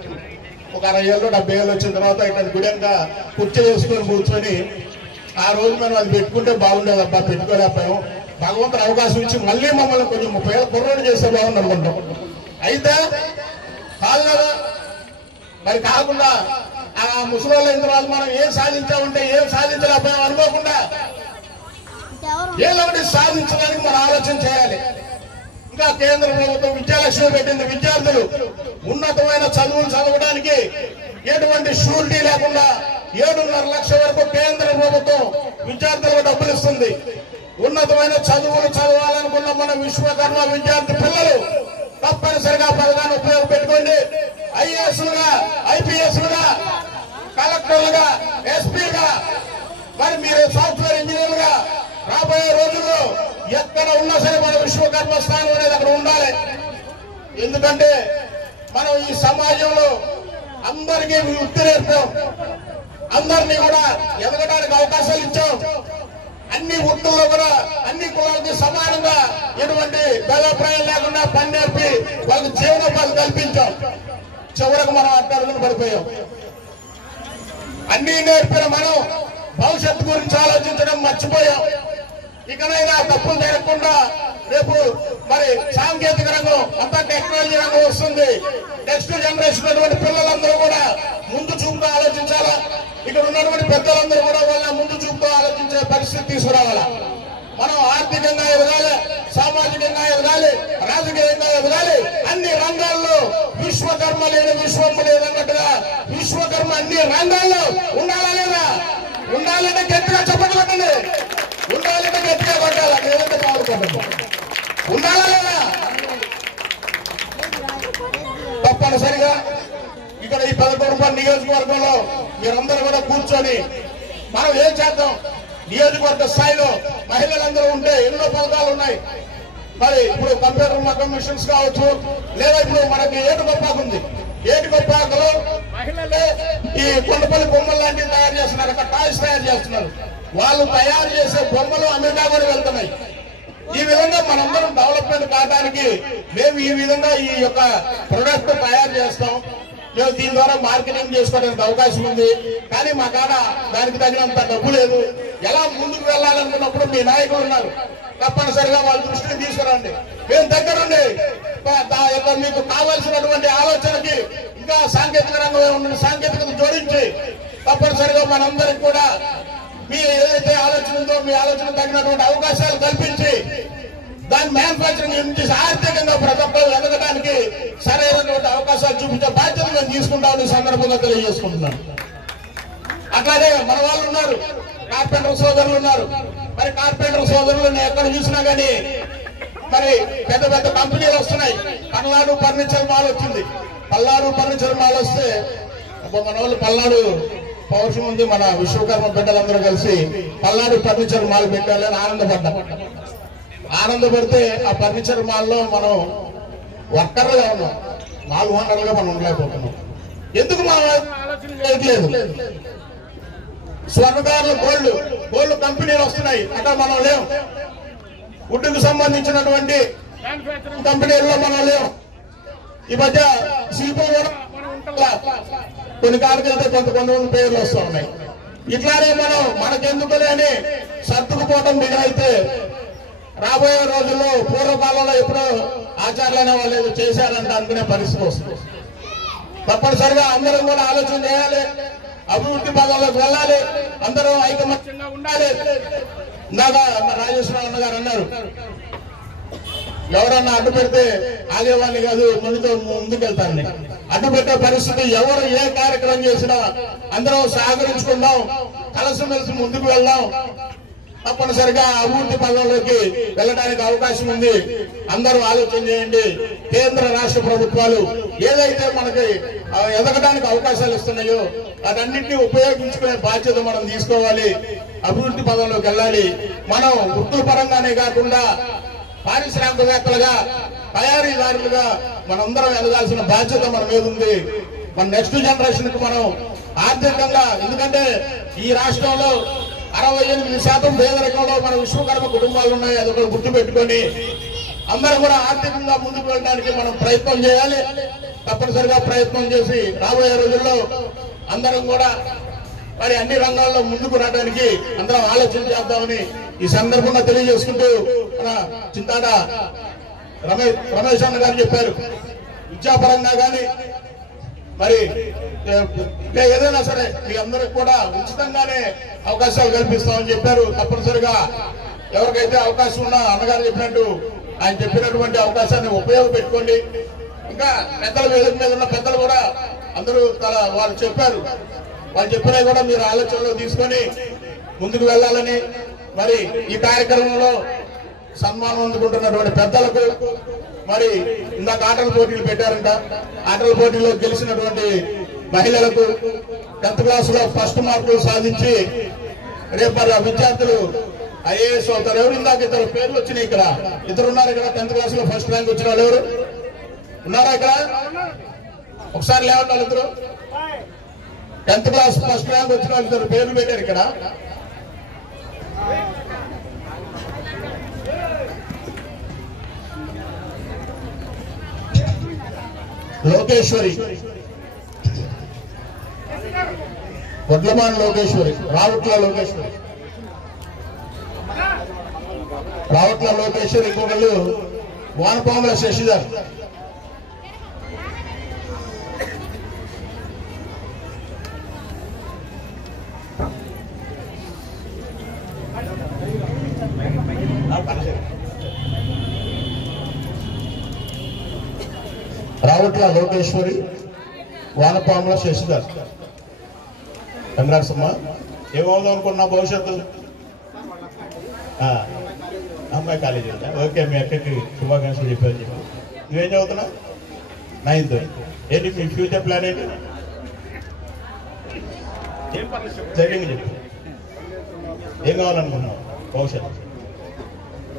ఒక 60 ఏళ్ళు 70 ఏళ్ళు వచ్చిన తర్వాత ఇట్లాంటి గుడంగా కుర్చీ వేసుకొని కూర్చొని ఆ రోజు మనం అది పెట్టుకుంటే బాగుండేది, అబ్బా పెట్టుకోలేకపోయాం, భగవంతుడు అవకాశం ఇచ్చి మళ్ళీ మమ్మల్ని కొంచెం 30 ఏళ్ళ కుర్రోడు చేస్తే బాగుంది అనుకుంటాం. అయితే కాదు కదా. మరి కాకుండా ఆ ముసలోళ్ళు అయిన తర్వాత మనం ఏం సాధించామంటే ఏం సాధించలేకపోయాం అనుకోకుండా ఏదో ఒకటి సాధించడానికి మనం ఆలోచన చేయాలి. ఇంకా కేంద్ర ప్రభుత్వం విద్యాలక్ష్మి పెట్టింది. విద్యార్థులు ఉన్నతమైన చదువులు చదవడానికి ఎటువంటి షూరిటీ లేకుండా 7.5 లక్షల వరకు కేంద్ర ప్రభుత్వం విద్యార్థులకు డబ్బులు ఇస్తుంది. ఉన్నతమైన చదువులు చదవాలనుకున్న మన విశ్వకర్మ విద్యార్థి పిల్లలు తప్పనిసరిగా పథకాన్ని ఉపయోగపెట్టుకోండి. ఐఏఎస్లుగా, ఐపీఎస్లుగా, కలెక్టర్లుగా, ఎస్పీగా, మరి మీరు సాఫ్ట్వేర్ ఇంజనీర్లుగా రాబోయే రోజుల్లో ఎక్కడ ఉన్నా సరే మన విశ్వకర్మ స్థానం అనేది అక్కడ ఉండాలి. ఎందుకంటే మనం ఈ సమాజంలో అందరికీ వృత్తి నేర్పాం, అందరినీ కూడా ఎదగడానికి అవకాశాలు ఇచ్చాం. అన్ని వృత్తుల్లో కూడా అన్ని కులాలకి సమానంగా ఎటువంటి భేదాభిప్రాయం లేకుండా పని నేర్పి వాళ్ళకి జీవనోపాధి కల్పించాం. చివరకు మనం అడ్డాడుకుని పడిపోయాం. అన్ని నేర్పిన మనం భవిష్యత్తు గురించి ఆలోచించడం మర్చిపోయాం. ఇకనైనా తప్పులు జరగకుండా రేపు మరి సాంకేతిక రంగం అంతా టెక్నాలజీ రంగం వస్తుంది. నెక్స్ట్ జనరేషన్ అటువంటి పిల్లలందరూ కూడా ముందు చూపుతో ఆలోచించాలా. ఇక్కడ ఉన్నటువంటి పెద్దలందరూ కూడా వాళ్ళ ముందు చూపుతో ఆలోచించే పరిస్థితి తీసుకురావాలా. మనం ఆర్థికంగా ఎదగాలి, సామాజికంగా ఎదగాలి, రాజకీయంగా ఎదగాలి. అన్ని రంగాల్లో విశ్వకర్మ లేని విశ్వము లేదన్నట్టుగా విశ్వకర్మ అన్ని రంగాల్లో ఉండాలా లేదా? ఉండాలంటే గట్టిగా చెప్పట్లు కొట్టండి, ఉండాలంటే గట్టిగా కొట్టాలి, లేదంటే బాగుపడండి. ఉండాలా లేదా? తప్పనిసరిగా ఇక్కడ ఈ 11 నియోజకవర్గంలో మీరందరూ కూడా కూర్చొని మనం ఏం చేద్దాం. నియోజకవర్గ స్థాయిలో మహిళలందరూ ఉంటే ఎన్నో పథకాలు ఉన్నాయి. మరి ఇప్పుడు కంప్యూటర్ మిషన్స్ కావచ్చు, లేదా ఇప్పుడు మనకి ఏటుగొప్పాకు ఉంది. ఏటుగొప్పాకులో మహిళలే ఈ కొండపల్లి బొమ్మలు లాంటివి తయారు చేస్తున్నారు, అక్కడ టాయ్స్ తయారు చేస్తున్నారు. వాళ్ళు తయారు చేసే బొమ్మలు అమెరికా కూడా వెళ్తున్నాయి. ఈ విధంగా మనందరం డెవలప్మెంట్ కావడానికి మేము ఈ విధంగా ఈ యొక్క ప్రొడక్ట్ తయారు చేస్తాం. మేము దీని ద్వారా మార్కెటింగ్ చేసుకోవడానికి అవకాశం ఉంది. కానీ మా కాడ దానికి తగినంత డబ్బు లేదు. ఎలా ముందుకు వెళ్ళాలనుకున్నప్పుడు మీ నాయకులు ఉన్నారు, తప్పనిసరిగా వాళ్ళ దృష్టిని తీసుకురండి. మేము దగ్గరుండి మీకు కావాల్సినటువంటి ఆలోచనకి ఇంకా సాంకేతిక రంగంలో ఉన్న సాంకేతికత జోడించి తప్పనిసరిగా మనందరికి కూడా మీ ఏదైతే ఆలోచన ఉందో మీ ఆలోచన తగినటువంటి అవకాశాలు కల్పించి దాని మ్యానుఫ్యాక్చరింగ్ నుంచి ఆర్థికంగా ప్రతి ఒక్కరు ఎదగడానికి సరైనటువంటి అవకాశాలు చూపించే బాధ్యత మేము తీసుకుంటామని ఈ సందర్భంగా తెలియజేసుకుంటున్నాను. అట్లాగే మన వాళ్ళు ఉన్నారు, కార్పెంటర్ సోదరులు ఉన్నారు. మరి కార్పెంటర్ సోదరులు ఎక్కడ చూసినా కానీ మరి పెద్ద పెద్ద కంపెనీలు వస్తున్నాయి. పల్నాడు ఫర్నిచర్ మాల్ వచ్చింది. పల్నాడు ఫర్నిచర్ మాల్ వస్తే మన వాళ్ళు పల్నాడు పౌరుషం ఉంది. మన విశ్వకర్మ బిడ్డలందరూ కలిసి పల్నాడు ఫర్నిచర్ మాల్ పెట్టాలని ఆనందపడితే ఆ ఫర్నిచర్ మాల్లో మనం వర్కర్లుగా ఉన్నాం, మాల్ ఓనర్లుగా మనం ఉండలేకపోతున్నాం. ఎందుకు మా ఆలోచన చేయట్లేదు? స్వర్ణకారులు గోల్డ్ కంపెనీలు వస్తున్నాయి, అక్కడ మనం లేవు. వుడ్కు సంబంధించినటువంటి కంపెనీల్లో మనం లేవు. ఈ మధ్య శిల్పం కూడా కొన్ని కాడికెళ్తే కొంతమంది పేర్లు వస్తూ ఉన్నాయి. ఇట్లానే మనం మనకెందుకులే అని సర్దుకుపోవటం మిగలైతే రాబోయే రోజుల్లో పూర్వకాలంలో ఎప్పుడో ఆచార్యులు అనే వాళ్ళు ఏదో చేశారంటే అనుకునే పరిస్థితి వస్తుంది. తప్పనిసరిగా అందరం కూడా ఆలోచన చేయాలి, అభివృద్ధి భాగంలోకి వెళ్ళాలి, అందరూ ఐకమత్యంగా ఉండాలి. ఇందాక రాజేశ్వరరావు అన్న గారు అన్నారు, ఎవరన్నా అడ్డు పెడితే ఆగేవాళ్ళు కాదు, ముందుకెళ్తారని. అడ్డు పెట్టే పరిస్థితి ఎవరు ఏ కార్యక్రమం చేసినా అందరం సహకరించుకుందాం, కలిసిమెలిసి ముందుకు వెళ్దాం. తప్పనిసరిగా అభివృద్ధి పదంలోకి వెళ్ళడానికి అవకాశం ఉంది. అందరూ ఆలోచన చేయండి. కేంద్ర రాష్ట్ర ప్రభుత్వాలు ఏదైతే మనకి ఎదగడానికి అవకాశాలు ఇస్తున్నాయో అదన్నింటినీ ఉపయోగించుకునే బాధ్యత మనం తీసుకోవాలి. అభివృద్ధి పదంలోకి వెళ్ళాలి. మనం వృత్తుల పరంగానే కాకుండా పారిశ్రామికవేత్తలుగా, తయారీదారులుగా మనందరం ఎదగాల్సిన బాధ్యత మన మీద ఉంది. మన నెక్స్ట్ జనరేషన్ కి మనం ఆర్థికంగా, ఎందుకంటే ఈ రాష్ట్రంలో 68% పేదరికంలో మన విశ్వకర్మ కుటుంబాలు ఉన్నాయి. అది ఒకటి గుర్తు పెట్టుకొని అందరం కూడా ఆర్థికంగా ముందుకు వెళ్ళడానికి మనం ప్రయత్నం చేయాలి. తప్పనిసరిగా ప్రయత్నం చేసి రాబోయే రోజుల్లో అందరం కూడా మరి అన్ని రంగాల్లో ముందుకు రావడానికి అందరం ఆలోచన చేద్దామని ఈ సందర్భంగా తెలియజేసుకుంటూ మన చింతాడ రమేష్ అన్న గారు చెప్పారు, విద్యాపరంగా కానీ మరి ఏదైనా సరే మీ అందరికి కూడా ఉచితంగానే అవకాశాలు కల్పిస్తామని చెప్పారు. తప్పనిసరిగా ఎవరికైతే అవకాశం ఉన్నా అన్నగారు చెప్పినట్టు ఆయన చెప్పినటువంటి అవకాశాన్ని ఉపయోగపెట్టుకోండి. ఇంకా పెద్దల వేదిక మీద ఉన్న పెద్దలు కూడా అందరూ వాళ్ళు చెప్పారు, వాళ్ళు చెప్పినా కూడా మీరు ఆలోచనలో తీసుకొని ముందుకు వెళ్ళాలని, మరి ఈ కార్యక్రమంలో సన్మానం అందుకుంటున్నటువంటి పెద్దలకు, మరి ఇందాక ఆటల పోటీలు పెట్టారంట, ఆటల పోటీలో గెలిచినటువంటి మహిళలకు, 10th క్లాసులో ఫస్ట్ మార్కులు సాధించి రేపు మరి ఆ విద్యార్థులు ఐఏఎస్ అవుతారు. ఎవరు ఇందాక ఇద్దరు పేర్లు వచ్చినాయి, ఇక్కడ ఇద్దరు ఉన్నారు. ఇక్కడ 10th క్లాసులో ఫస్ట్ ర్యాంక్ వచ్చిన వాళ్ళు ఎవరు ఉన్నారా? ఇక్కడ ఒకసారి లేవండి వాళ్ళు ఇద్దరు. 10th క్లాస్ ఫస్ట్ ర్యాంక్ వచ్చిన వాళ్ళు ఇద్దరు పేర్లు పెట్టారు ఇక్కడ. లోకేశ్వరి, వడ్లమాన్ లోకేశ్వరి, రావట్ల లోకేశ్వరి, రావట్ల లోకేశ్వరి. ఇంకొకళ్ళు వానపాముల శశిధర్. రావట్ల లోకేశ్వరి, వానపాముల శశిధర్. కంగ్రాట్స్ అమ్మా. ఏమవుదాం అనుకున్నా భవిష్యత్తు? అమ్మాయి కాలేజీ ఉందా? ఓకే, మీ అక్కకి శుభాకాంక్షలు చెప్పారు. చెప్పు, నువ్వేం చదువుతున్నావు? 9th. ఏంటి మీ ఫ్యూచర్ ప్లాన్ ఏంటి? ధైర్యంగా చెప్పు, ఏం కావాలనుకున్నావు భవిష్యత్తు?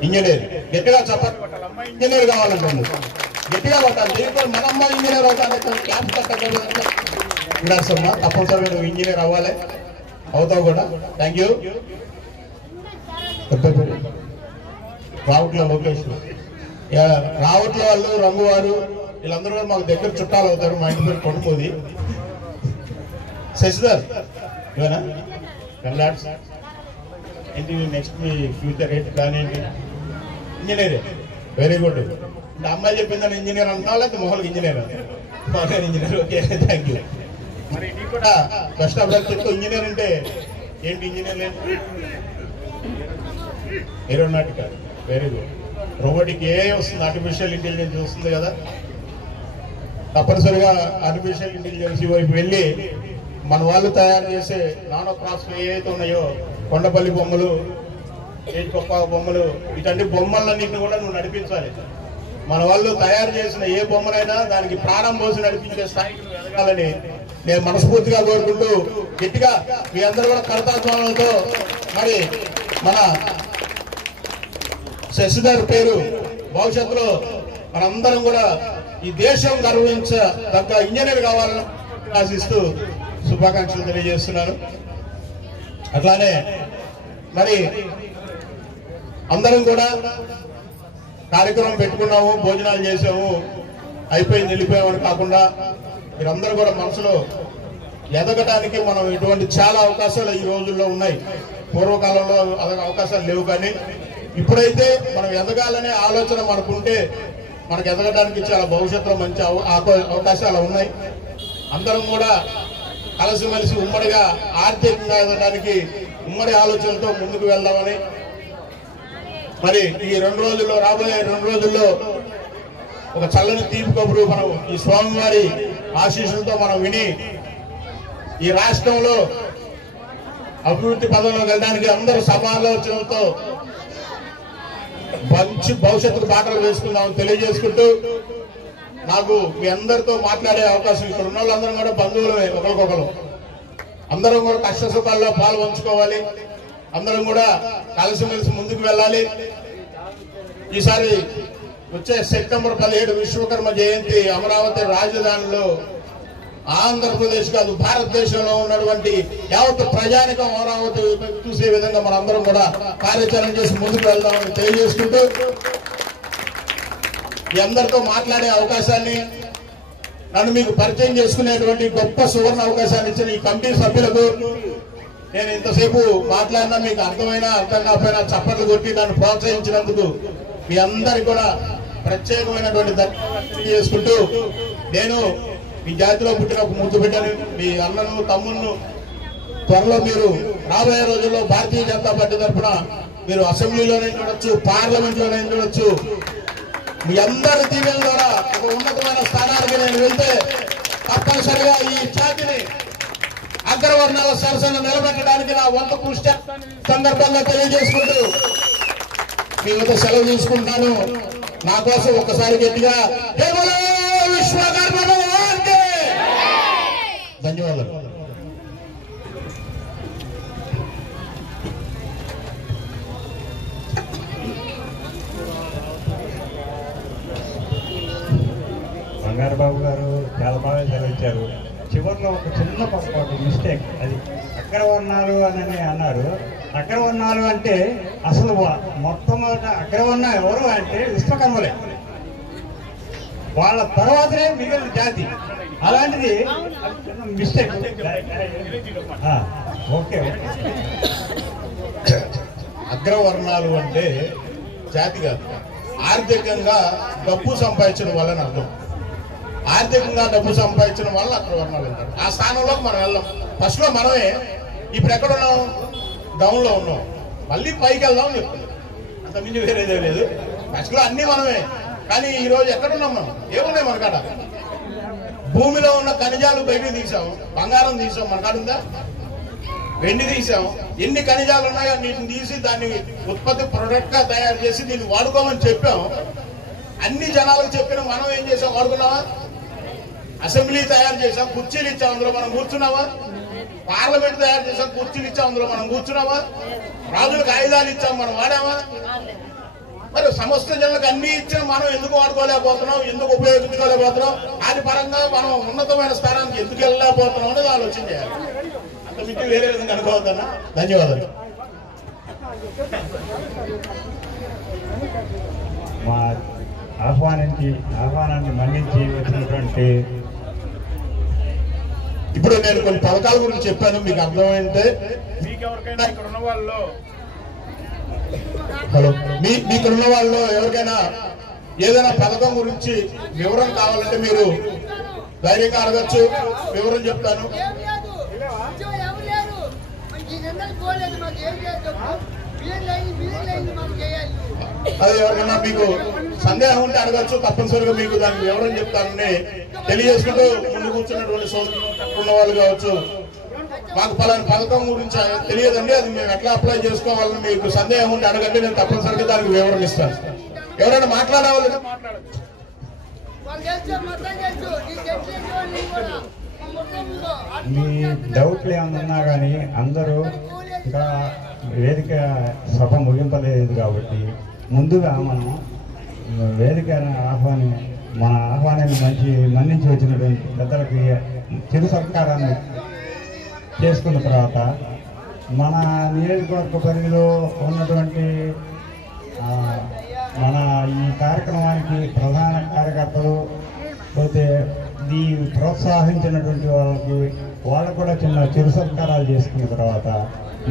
ఇంజనీర్. గట్టిగా చెప్పాలి, అమ్మాయి ఇంజనీర్ కావాలంటుంది. గట్టిగా పట్టాలి. దీంట్లో మన అమ్మాయి ఇంజనీర్ అవుతాను. క్లాస్ కంగ్రాట్స్ అమ్మా. తప్పనిసరిగా నువ్వు ఇంజనీర్ అవ్వాలి, అవుతావు కూడా. Thank you. రావట్ల లోకేష్, రావట్ల వాళ్ళు, రంగువారు, వీళ్ళందరూ కూడా మాకు దగ్గర చుట్టాలు అవుతారు. మా ఇంటి పేరు కొనుక్కోది. శశిధర్ ఇవేనా? కంగ్రాట్స్. ఏంటి నెక్స్ట్ మీ ఫ్యూచర్ ఏంటి, ప్లాన్ ఏంటి? ఇంజనీరే. Very good. అంటే అమ్మాయి చెప్పిందని ఇంజనీర్ అంటున్నావు, లేకపోతే మొహల్కి ఇంజనీర్? మొహల్ ఇంజనీర్. Okay, thank you. మరి నీకు కూడా బెస్ట్ ఆఫ్ లక్ చెప్తూ. ఇంజనీర్ అంటే ఏంటి? ఇంజనీర్ ఏంటి? ఏరోనాటికల్. Very good. రోబోటిక్ ఏ వస్తుంది, ఆర్టిఫిషియల్ ఇంటెలిజెన్స్ వస్తుంది కదా. తప్పనిసరిగా ఆర్టిఫిషియల్ ఇంటెలిజెన్స్ వైపు వెళ్ళి మన వాళ్ళు తయారు చేసే నానో క్రాఫ్ట్స్ ఏవైతే ఉన్నాయో, కొండపల్లి బొమ్మలు, గొప్ప బొమ్మలు, ఇటువంటి బొమ్మలన్నింటినీ కూడా నువ్వు నడిపించాలి. మన వాళ్ళు తయారు చేసిన ఏ బొమ్మలైనా దానికి ప్రాణం పోసి నడిపించే స్థాయికి నువ్వు ఎదగాలని నేను మనస్ఫూర్తిగా కోరుకుంటూ, గట్టిగా మీ అందరూ కూడా కర్తాత్వాలతో మరి మన శశిధర్ పేరు భవిష్యత్తులో మనందరం కూడా ఈ దేశం గర్వించదగ్గ ఇంజనీర్ కావాలని ఆశిస్తూ శుభాకాంక్షలు తెలియజేస్తున్నాను. అట్లానే మరి అందరం కూడా కార్యక్రమం పెట్టుకున్నాము, భోజనాలు చేసాము, అయిపోయింది వెళ్ళిపోయామని కాకుండా మీరందరూ కూడా మనసులో ఎదగడానికి మనం ఇటువంటి చాలా అవకాశాలు ఈ రోజుల్లో ఉన్నాయి. పూర్వకాలంలో అవకాశాలు లేవు, కానీ ఇప్పుడైతే మనం ఎదగాలనే ఆలోచన మనకుంటే మనకు ఎదగడానికి చాలా భవిష్యత్తులో మంచి అవకాశాలు ఉన్నాయి. అందరం కూడా కలిసిమెలిసి ఉమ్మడిగా ఆర్థికంగా ఎదగడానికి ఉమ్మడి ఆలోచనలతో ముందుకు వెళ్దామని, మరి ఈ 2 రోజుల్లో, రాబోయే 2 రోజుల్లో ఒక చల్లని తీపి కబురు మనం ఈ స్వామివారి ఆశీస్సులతో మనం విని ఈ రాష్ట్రంలో అభివృద్ధి పదంలో వెళ్ళడానికి అందరూ సమాలోచనలతో మంచి భవిష్యత్తుకు బాటలు వేసుకుందామని తెలియజేసుకుంటూ, నాకు మీ అందరితో మాట్లాడే అవకాశం, ఇక్కడ ఉన్న వాళ్ళందరం కూడా బంధువులమే ఒకరికొకరు, అందరం కూడా కష్ట సుఖాల్లో పాలు పంచుకోవాలి, అందరం కూడా కలిసిమెలిసి ముందుకు వెళ్ళాలి. ఈసారి వచ్చే సెప్టెంబర్ 17 విశ్వకర్మ జయంతి అమరావతి రాజధానిలో ఆంధ్రప్రదేశ్ కాదు భారతదేశంలో ఉన్నటువంటి యావత్ ప్రజానికం అమరావతి చూసే విధంగా మనందరం కూడా కార్యాచరణ చేసి ముందుకు వెళ్దామని తెలియజేసుకుంటూ, మీ అందరితో మాట్లాడే అవకాశాన్ని, నన్ను మీకు పరిచయం చేసుకునేటువంటి గొప్ప సువర్ణ అవకాశాన్ని ఇచ్చిన ఈ కమిటీ సభ్యులకు, నేను ఇంతసేపు మాట్లాడినా మీకు అర్థమైనా అర్థం కాకపోయినా చప్పట్లు కొట్టి నన్ను ప్రోత్సహించినందుకు మీ అందరికి కూడా ప్రత్యేకమైనటువంటి ధన్యవాదాలు తెలియజేసుకుంటూ, నేను మీ జాతిలో పుట్టిన ఒక ముద్దు బిడ్డను, మీ అన్నను తమ్మును. త్వరలో మీరు రాబోయే రోజుల్లో భారతీయ జనతా పార్టీ తరఫున మీరు అసెంబ్లీలోనే చూడొచ్చు, పార్లమెంట్లోనే చూడొచ్చు. మీ అందరి దీవెన ద్వారా ఒక ఉన్నతమైన స్థానానికి నేను వెళ్తే తప్పనిసరిగా ఈ జాతిని అగ్రవర్ణాల సరసన నిలబెట్టడానికి నా వంతు కృషి సందర్భంగా తెలియజేసుకుంటూ మీ వద్ద సెలవు తీసుకుంటాను. నా కోసం ఒక్కసారి గట్టిగా విశ్వకర్మ ధన్యవాదాలు. బంగారు బాబు గారు చాలా బాగా చదివించారు. చివరిలో ఒక చిన్న పొరపాటు మిస్టేక్, అది అగ్రవర్ణాలు అని అన్నారు. అగ్రవర్ణాలు అంటే అసలు మొట్టమొదట అగ్రవర్ణం ఎవరు అంటే విశ్వకర్మలే, వాళ్ళ తర్వాతనే మిగిలిన జాతి. అలాంటిది మిస్టేక్. ఓకే. అగ్రవర్ణాలు అంటే జాతి కాదు, ఆర్థికంగా డబ్బు సంపాదించడం వల్ల అర్థం. ఆర్థికంగా డబ్బు సంపాదించడం వల్ల అగ్రవర్ణాలు ఉంటారు. ఆ స్థానంలోకి మనం వెళ్ళాం. ఫస్ట్ లో మనమే, ఇప్పుడు ఎక్కడ ఉన్నాం? డౌన్ లో ఉన్నాం. మళ్ళీ పైకి వెళ్దాం చెప్తున్నాం. అంతకుమించి వేరేదే లేదు. ఫస్ట్ లో అన్ని మనమే. కానీ ఈ రోజు ఎక్కడున్నాం మనం? ఏమున్నాయి మన కాడ? భూమిలో ఉన్న ఖనిజాలు బయటకు తీసాం, బంగారం తీసాం, మన కాడ ఉందా? వెండి తీసాం. ఎన్ని ఖనిజాలు ఉన్నాయో నీటిని తీసి దాన్ని ఉత్పత్తి ప్రొడక్ట్ గా తయారు చేసి దీన్ని వాడుకోమని చెప్పాం. అన్ని జనాలకు చెప్పిన మనం ఏం చేసాం? వాడుకున్నావా? అసెంబ్లీ తయారు చేసాం, కుర్చీలు ఇచ్చాం, అందులో మనం కూర్చున్నావా? పార్లమెంట్ తయారు చేసాం, కుర్చీలు ఇచ్చాం, అందులో మనం కూర్చున్నావా? రాజులకు ఆయుధాలు ఇచ్చాం, మనం వాడామా? మరి సమస్త జనులకు అన్ని ఇచ్చిన మనం ఎందుకు వాడుకోలేకపోతున్నాం, ఎందుకు ఉపయోగించుకోలేకపోతున్నాం, దాని పరంగా మనం ఉన్నతమైన స్థానానికి ఎందుకు వెళ్ళలేకపోతున్నాం అనేది ఆలోచన చేయాలి. అంతమించి వేరే విధంగా అనుకోవద్దన్నా. ధన్యవాదాలు. మా ఆహ్వానాన్ని మన్నించి వచ్చినటువంటి ఇప్పుడు నేను కొన్ని పథకాల గురించి చెప్పాను, మీకు అర్థమైతే మీకు ఎవరికైనా ఇక్కడ ఉన్న వాళ్ళు మీకున్న వాళ్ళు ఎవరికైనా ఏదైనా పథకం గురించి వివరం కావాలంటే మీరు ధైర్యంగా అడగచ్చు, వివరం చెప్తాను. అది ఎవరికైనా మీకు సందేహం ఉంటే అడగచ్చు, తప్పనిసరిగా మీకు దానికి వివరం చెప్తానని తెలియజేసుకుంటూ ముందు కూర్చున్నటువంటి సోదరులు ఉన్న వాళ్ళు కావచ్చు, మాకు పలానా పథకం గురించి తెలియదండి, అది మేము ఎట్లా అప్లై చేసుకోవాలని మీకు సందేహం ఉంటే అడగండి, నేను తప్పనిసరిగా దానికి వివరణ ఇస్తాను. ఎవరైనా మాట్లాడేవాళ్ళు మీ డౌట్లు ఏమన్నా ఉన్నా కానీ అందరూ ఇంకా వేదిక సభ ముగింపలేదు కాబట్టి ముందుగా మనం వేదిక మన ఆహ్వానాన్ని మన్నించి వచ్చినటువంటి పెద్దలకి చిరు సత్కారాన్ని చేసుకున్న తర్వాత మన నియోజకవర్గ పరిధిలో ఉన్నటువంటి మన ఈ కార్యక్రమానికి ప్రధాన కార్యకర్తలు పోతే ఈ ప్రోత్సహించినటువంటి వాళ్ళకు కూడా చిన్న చిరు సత్కారాలు చేసుకున్న తర్వాత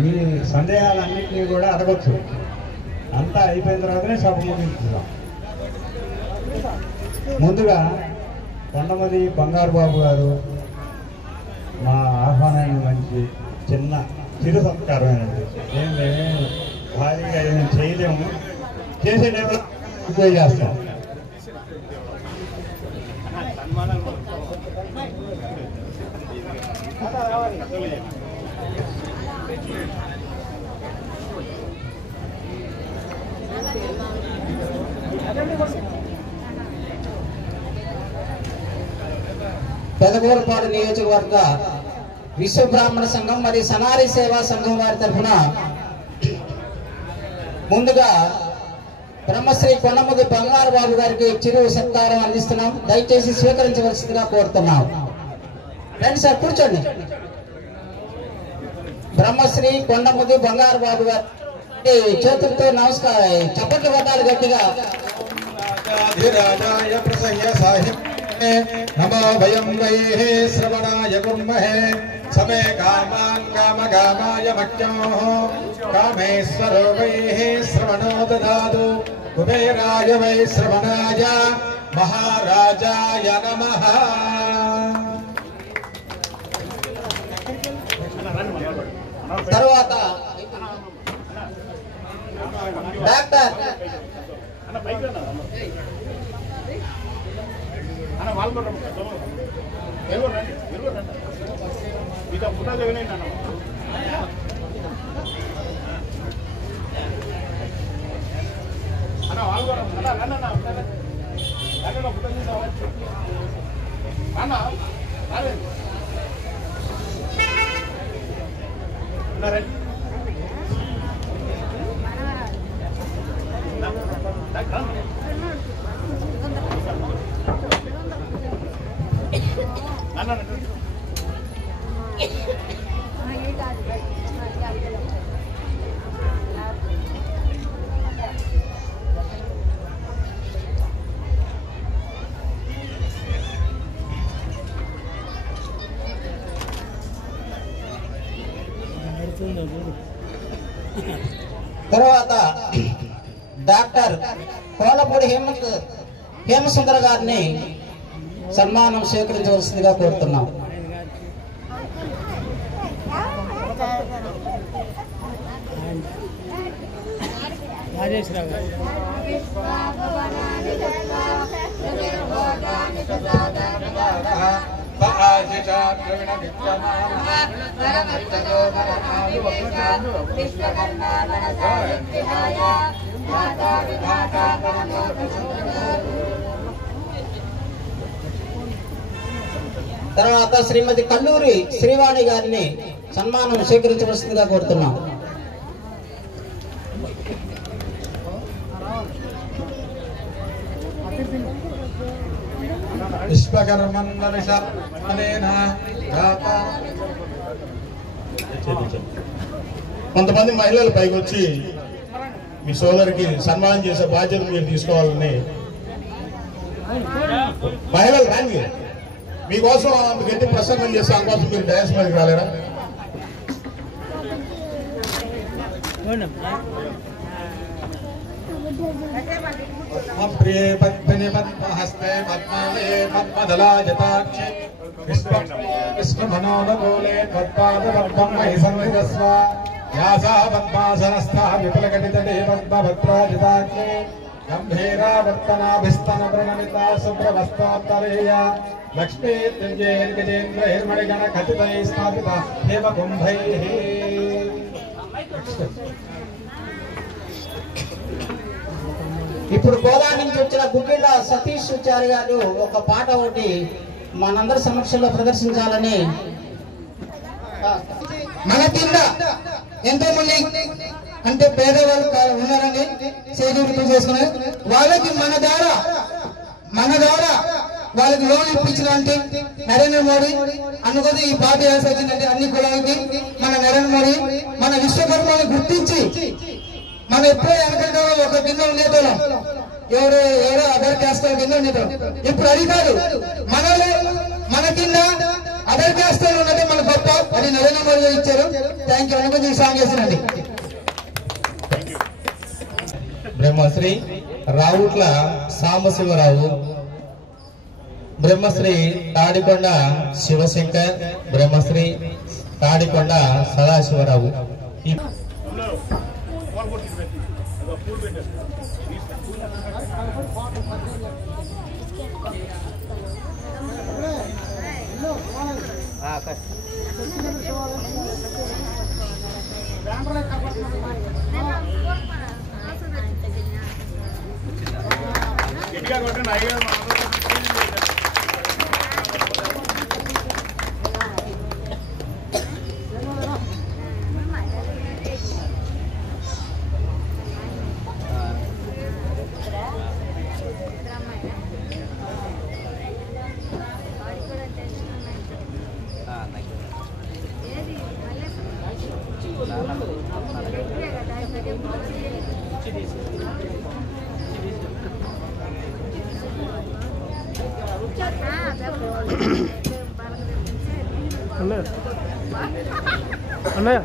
మీ సందేహాలన్నింటినీ కూడా అడగచ్చు. అంతా అయిపోయిన తర్వాతనే సభ ముగించుకుందాం. ముందుగా కొండమది బంగారు బాబు గారు మా ఆహ్వానాన్ని మంచి చిన్న చిరు సత్కారమైనది. ఏమి భారీగా ఏమి చేయలేము, చేసే టైంలో ఉపయోగ చేస్తాం. పెదగూరుపాడు నియోజకవర్గ విశ్వ బ్రాహ్మణ సంఘం మరియు సనారి సేవా సంఘం వారి తరఫున ముందుగా బ్రహ్మశ్రీ కొండముది బంగారు బాబు గారికి చిరు సత్కారం అందిస్తున్నాం. దయచేసి స్వీకరించవలసిందిగా కోరుతున్నాం. రండి సార్, కూర్చోండి. బ్రహ్మశ్రీ కొండముది బంగారు బాబు గారి చేతులతో నమస్కారం, చప్పట్లు కొట్టాలి గట్టిగా. నమో వయం వైః శ్రవణాయ కుర్మహే సమే కామాయ మఖ్యం కామేశ్వరో వైః శ్రవణో దదాతు కుబేరాయ వై శ్రవణాయ మహారాజాయ నమః. తర్వాత డాక్టర్ అన్న తర్వాత డాక్టర్ కోలపూడి హేమసుందర గారిని సన్మానం స్వీకరించవలసిందిగా కోరుతున్నాం. తర్వాత శ్రీమతి కల్లూరి శ్రీవాణి గారిని సన్మానం స్వీకరించవలసిందిగా కోరుతున్నాం. కొంతమంది మహిళలు పైకి వచ్చి మీ సోదరికి సన్మానం చేసే బాధ్యత మీరు తీసుకోవాలని మహిళలు రాండి. మీకోసం గట్టి ప్రసంగం చేసే అందుకోసం మీరు డ్యాన్స్ మీదకి రాలేరా? ప్రియే పద్మిని పద్మహస్తే పద్మాలే పద్మదలాజతాక్షి విష్ణుమనోనుకూలే పద్పాదపద్మం మహి సంవిదస్వ యాసా పద్మాసనస్థా విపులకటితటే పద్మభద్రాజితాక్షి గంభీరావర్తనాభిస్తన ప్రణమితా శుభ్రవస్త్రోత్తరేయ లక్ష్మీ త్రిజేంద్ర హిర్మణిగణ ఖచితై స్థాపిత హేమ కుంభైః. ఇప్పుడు గోదా నుంచి వచ్చిన గుగ్గిళ్ళ సతీష్ చారి గారు ఒక పాట ఒకటి మనందరి సమక్షంలో ప్రదర్శించాలని. మన కింద ఎంతో మంది అంటే పేదవాళ్ళు ఉన్నారని చేతులు చేసుకున్నారు. వాళ్ళకి మన ద్వారా వాళ్ళకి లోన్ ఇప్పించినటువంటి నరేంద్ర మోడీ అనుకోని ఈ పార్టీ వేసి వచ్చిందంటే అన్ని కులాలకి మన నరేంద్ర మోడీ మన విశ్వకర్మని గుర్తించి మనం ఎప్పుడో వెనక ఒక కింద ఉండేటోళ్ళం, ఎవరో అదర్ క్యాస్ట్ కింద ఉండేటోళ్ళం. ఇప్పుడు అది కాదు, మన కింద అదర్ క్యాస్ట్ ఉన్నట్టు మన గొప్ప అది నరేంద్ర మోడీ ఇచ్చారు. Thank you. అనుకుని సాంగ్ చేసినండి. బ్రహ్మశ్రీ రావుట్ల సాంబశివరావు, బ్రహ్మశ్రీ తాడికొండ శివశంకర్, బ్రహ్మశ్రీ తాడికొండ సదాశివరావు. అన్నయ్య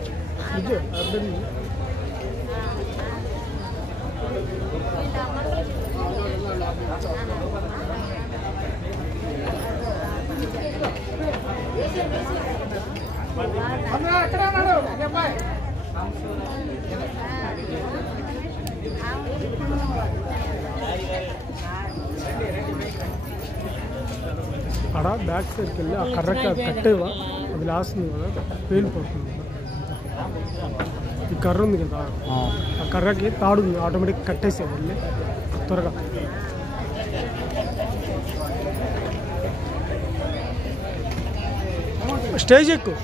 ఆడ బ్యాక్ సైడ్కి వెళ్ళి ఆ కర్రకి అది కట్టేవా అది లాస్తుంది కదా పేలిపోతుంది ఈ కర్ర ఉంది కదా ఆ కర్రకి తాడు ఉంది ఆటోమేటిక్ కట్టేసే వెళ్ళి త్వరగా స్టేజ్ ఎక్కువ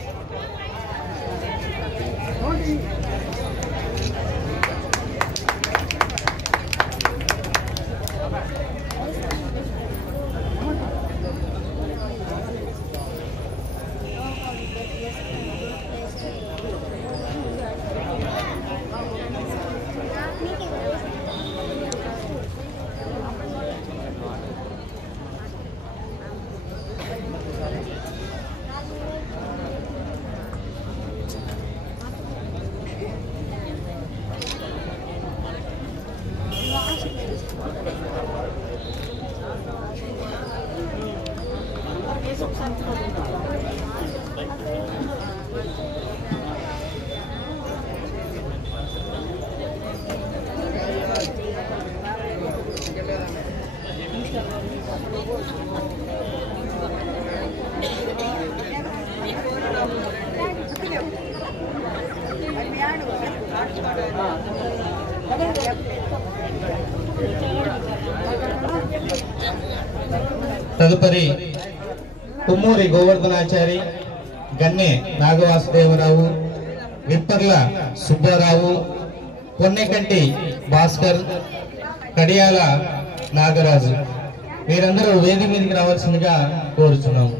తదుపరి కుమ్మూరి గోవర్ధనాచారి, గన్నె నాగవాసుదేవరావు, విప్పర్ల సుబ్బారావు, పొన్నెకంటి భాస్కర్, కడియాల నాగరాజు వీరందరూ వేదిక మీదకి రావాల్సిందిగా కోరుచున్నాము.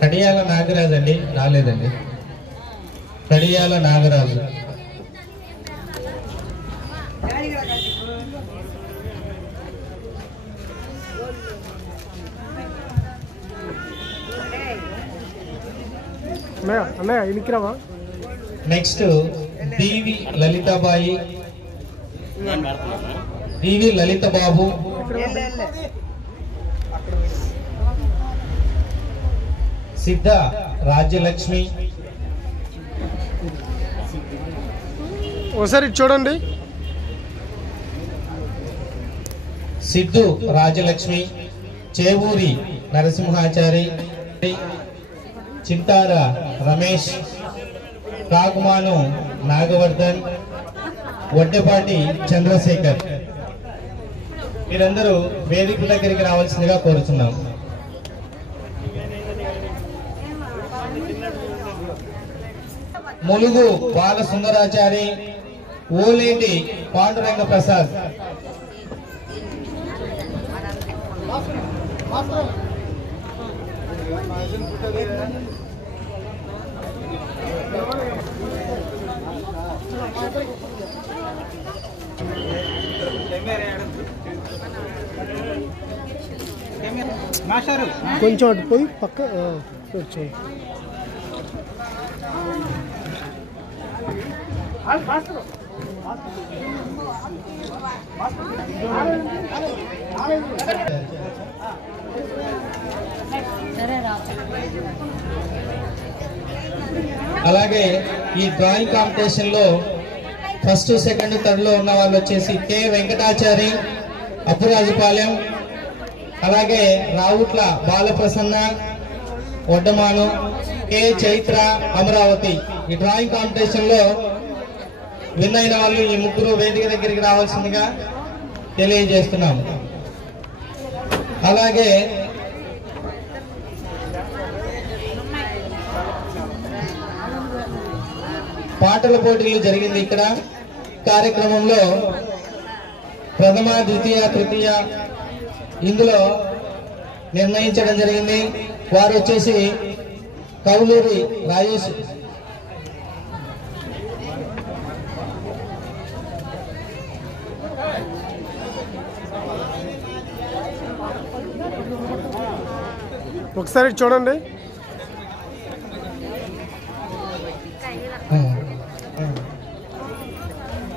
కడియాల నాగరాజు అండి, రాలేదండి. కడియాల నాగరాజు. అన్నయ్య ఇనికిరావా. నెక్స్ట్ డివి లలితాబాయి, డివి లలిత బాబు, సిద్ధ రాజ్యలక్ష్మి. ఒకసారి చూడండి. సిద్ధు రాజలక్ష్మి, చేవూరి నరసింహాచారి, చింతార రమేష్, కాకుమాను నాగవర్ధన్, వడ్డెపాటి చంద్రశేఖర్ వీరందరూ వేదిక దగ్గరికి రావాల్సిందిగా కోరుతున్నాం. ములుగు బాల సుందరాచారి, ఓలేటి పాండురంగ ప్రసాద్, కొంచెం అటు పోయి పక్క చూడండి. అలాగే ఈ డ్రాయింగ్ కాంపిటీషన్ లో ఫస్ట్ సెకండ్ థర్డ్ లో ఉన్న వాళ్ళు వచ్చేసి కె వెంకటాచారి, అప్పురాజుపాలెం, అలాగే రావుట్ల బాలప్రసన్న, వడ్డమాను, కె చైత్ర, అమరావతి. ఈ డ్రాయింగ్ కాంపిటీషన్ లో విన్ అయిన వాళ్ళు ఈ ముగ్గురు వేదిక దగ్గరికి రావాల్సిందిగా తెలియజేస్తున్నాం. అలాగే పాటల పోటీలు జరిగింది ఇక్కడ కార్యక్రమంలో. ప్రథమ, ద్వితీయ, తృతీయ ఇందులో నిర్ణయించడం జరిగింది. వారు వచ్చేసి కౌలూరి రాజేష్, ఒకసారి చూడండి.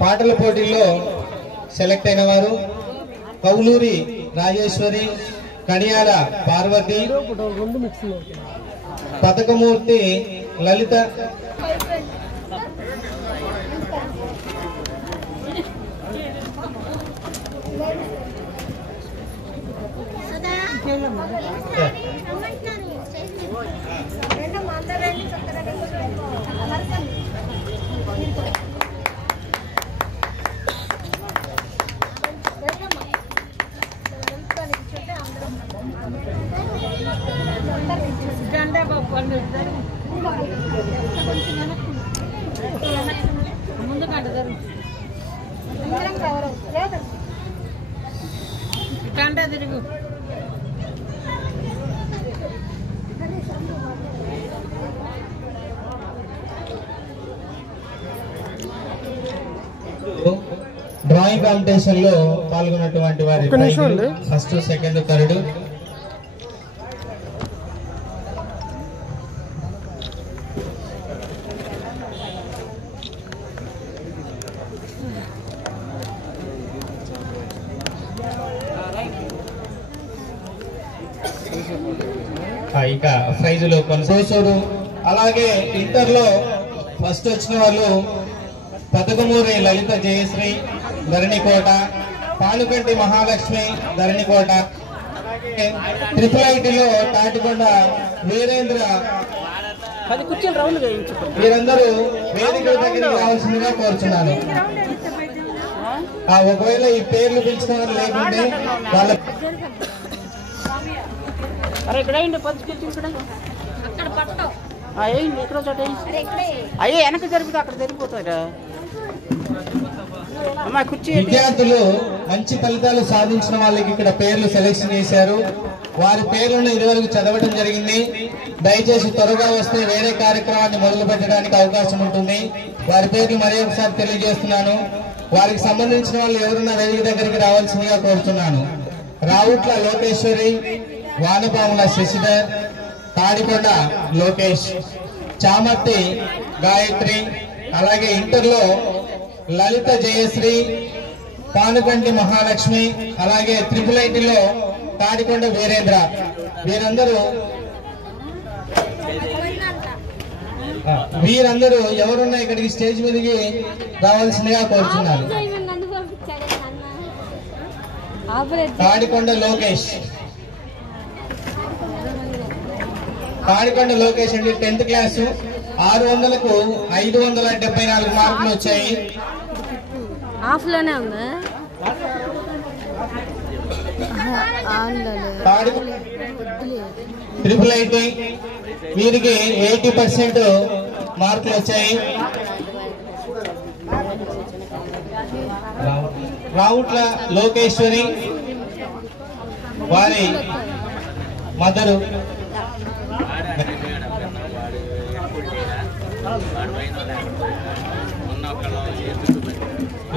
పాటల పోటీల్లో సెలెక్ట్ అయిన వారు కౌలూరి రాజేశ్వరి, కడియాల పార్వతి, పతకమూర్తి లలిత. డ్రాయింగ్ కాంపిటీషన్ లో పాల్గొన్నటువంటి వారి ఫస్ట్, సెకండ్, థర్డ్. ఇక ప్రైజులు కొనసాగుతారు. అలాగే ఇంటర్లో ఫస్ట్ వచ్చిన వాళ్ళు పతకమూరి లలిత జయశ్రీ ధరణికోట, పానుకంటి మహాలక్ష్మి ధరణికోట, ట్రిపుల్ ఐటీలో తాటికొండ వీరేంద్ర. వీరందరూ వేదిక దగ్గరికి రావాల్సిందిగా కోరుచున్నాను. ఒకవేళ ఈ పేర్లు పిలిచిన వారు లేకుంటే వాళ్ళ అయ్యే వెనక జరిపితే అక్కడ జరిగిపోతారా. విద్యార్థులు మంచి ఫలితాలు సాధించిన వాళ్ళకి ఇక్కడ పేర్లు సెలెక్షన్ చేశారు. వారి పేర్లను ఇదివరకు చదవడం జరిగింది. దయచేసి త్వరగా వస్తే వేరే కార్యక్రమాన్ని మొదలు పెట్టడానికి అవకాశం ఉంటుంది. వారి పేర్లు మరీ ఒకసారి తెలియజేస్తున్నాను. వారికి సంబంధించిన వాళ్ళు ఎవరున్నా వేదిక దగ్గరికి రావాల్సిందిగా కోరుతున్నాను. రావుట్ల లోకేశ్వరి, వానపాముల శశిధర్, తాడికొండ లోకేష్, చామర్తి గాయత్రి. అలాగే ఇంటర్లో లలిత జయశ్రీ, పానుకంటి మహాలక్ష్మి, అలాగే ట్రిపుల్ ఐటీలో తాడికొండ వీరేంద్ర. వీరందరూ ఎవరున్నా ఇక్కడికి స్టేజ్ మీదకి రావాల్సిందిగా కోరుతున్నారు. తాడికొండ లోకేష్ అండి 10th క్లాసు, 600కు 574 మార్కులు వచ్చాయి. ట్రిపుల్ ఐటీ వీరికి 80% మార్కులు వచ్చాయి. రావుట్ల లోకేశ్వరి వారి మదరు,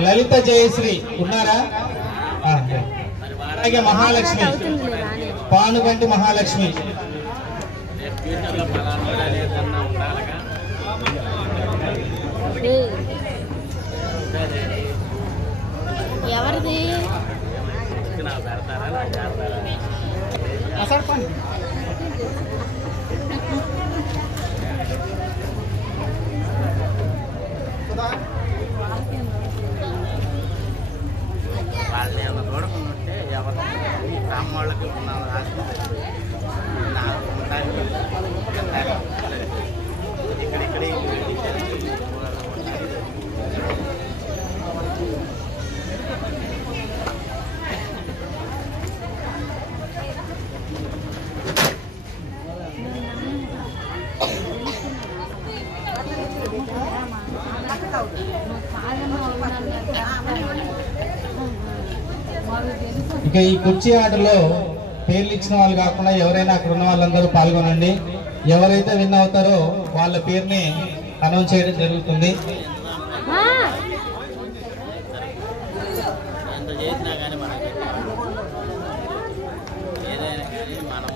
లలిత జయశ్రీ ఉన్నారా? అలాగే మహాలక్ష్మి, పానుగంటి మహాలక్ష్మి. ఎవరిది? వాళ్ళని చూడకుంటే ఎవరు అమ్మవాళ్ళకి ఇక్కడిక్కడ ఇక ఈ కుర్చీ ఆటలో పేర్లు ఇచ్చిన వాళ్ళు కాకుండా ఎవరైనా అక్కడ ఉన్న వాళ్ళందరూ పాల్గొనండి. ఎవరైతే విన్ అవుతారో వాళ్ళ పేరుని అనౌన్స్ చేయడం జరుగుతుంది. చేసినా కానీ మనకి ఏదైనా కానీ మనం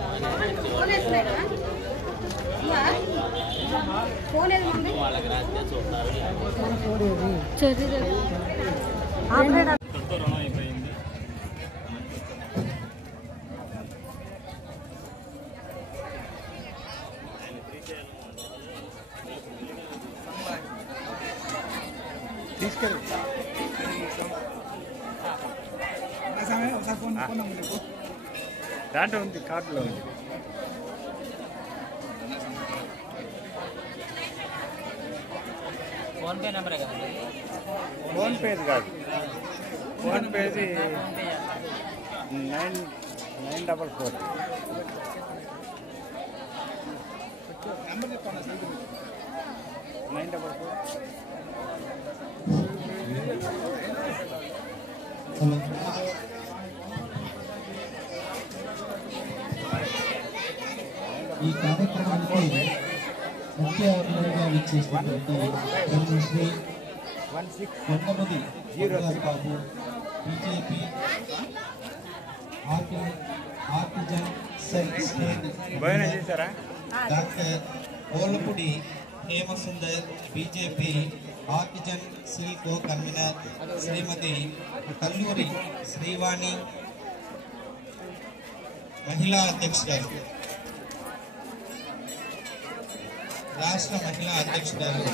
తీసుకెళ్ళి దాంట్లో ఉంది, కార్డులో ఉంది. ఫోన్పే నెంబరే కదండి? ఫోన్పేది కాదు, ఫోన్పేది 944 నెంబర్ చెప్పండి. 944 ఈ కార్యక్రమానికి ముఖ్య అతిథిగా విచ్చేసినటువంటి Shri Kondamadi Babu, BJP artisan cell state doctor Olapudi Hemasundar, BJP artisan cell co convener Shrimati Kalluri Srivani, మహిళా అధ్యక్షురాలు, రాష్ట్ర మహిళా అధ్యక్షురాలు.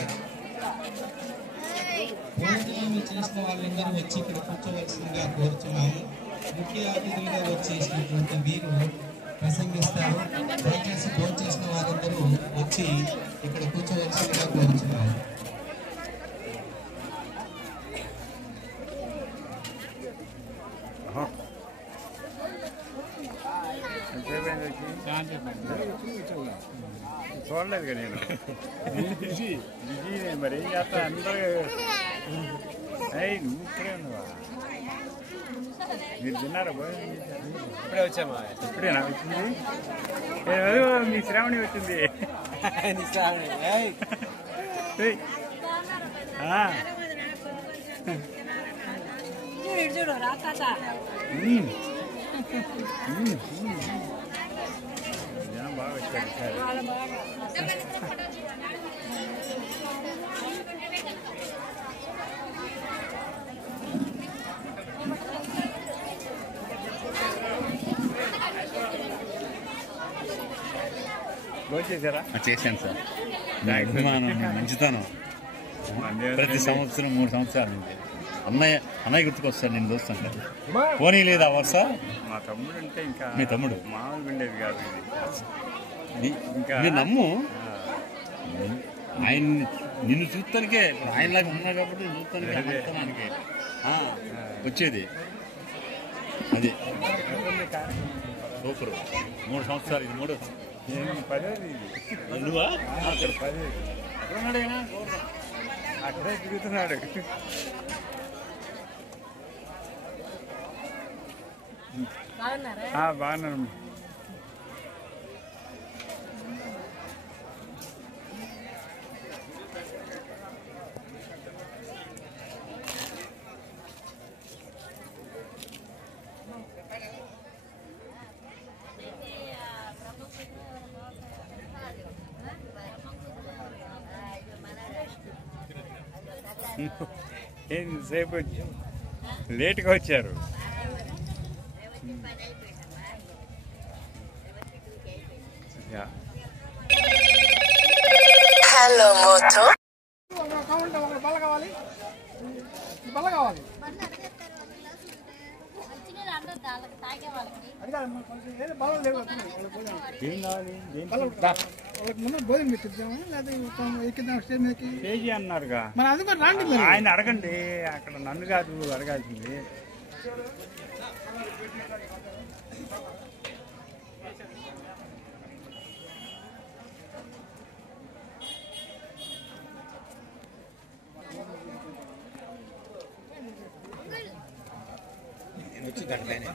భోజనం చేసిన వాళ్ళందరూ వచ్చి ఇక్కడ కూర్చోవలసిందిగా కోరుతున్నాము. ముఖ్య అతిథులుగా వచ్చేసినటువంటి వీరు ప్రసంగిస్తారు. దయచేసి భోజనం చేసిన వారందరూ వచ్చి ఇక్కడ కూర్చోవలసిందిగా కోరుతున్నాము. చూడలేదు కదా నేను, బిజీ మరి ఏం చేస్తా అందరూ. నువ్వు ఇక్కడే ఉన్నావా? మీరు తిన్నారా? ఇప్పుడే వచ్చామా? ఇప్పుడేనా వచ్చింది? మీ శ్రావణి వచ్చింది. బాగా వచ్చారు సార్. చేశారా? చేశాను సార్. నా అభిమానం, మంచితనం ప్రతి సంవత్సరం 3 సంవత్సరాల నుంచి అన్నయ్య గుర్తుకొస్తాను నేను దోస్తాను. పోనీ లేదా వరుస? మా తమ్ముడు అంటే ఇంకా మీ తమ్ముడు మామూలు ఉండేది కాదు. ఇంకా నమ్ము ఆయన నిన్ను చూస్తానికే, ఆయనలాగా ఉన్నా కాబట్టి చూస్తానికే మొత్తానికి వచ్చేది. అది సూపర్. 3 సంవత్సరాలు, ఇది 3వ. 10 నువ్వా? అక్కడ 10 అక్కడే తిరుగుతున్నాడు. బాగున్నాను. సేపు లేట్గా వచ్చారు. హలో మోటో బల్ల కావాలి, బల్ల కావాలి. ముందు భోజనం పెట్టిద్దాము, లేదా ఎక్కిద్దాం స్టేజ్ మీదకి. స్టేజీ అన్నారుగా, మరి అది కూడా రాండి. ఆయన అడగండి, అక్కడ నన్ను కాదు అడగాల్సింది. వచ్చి గంటలైనా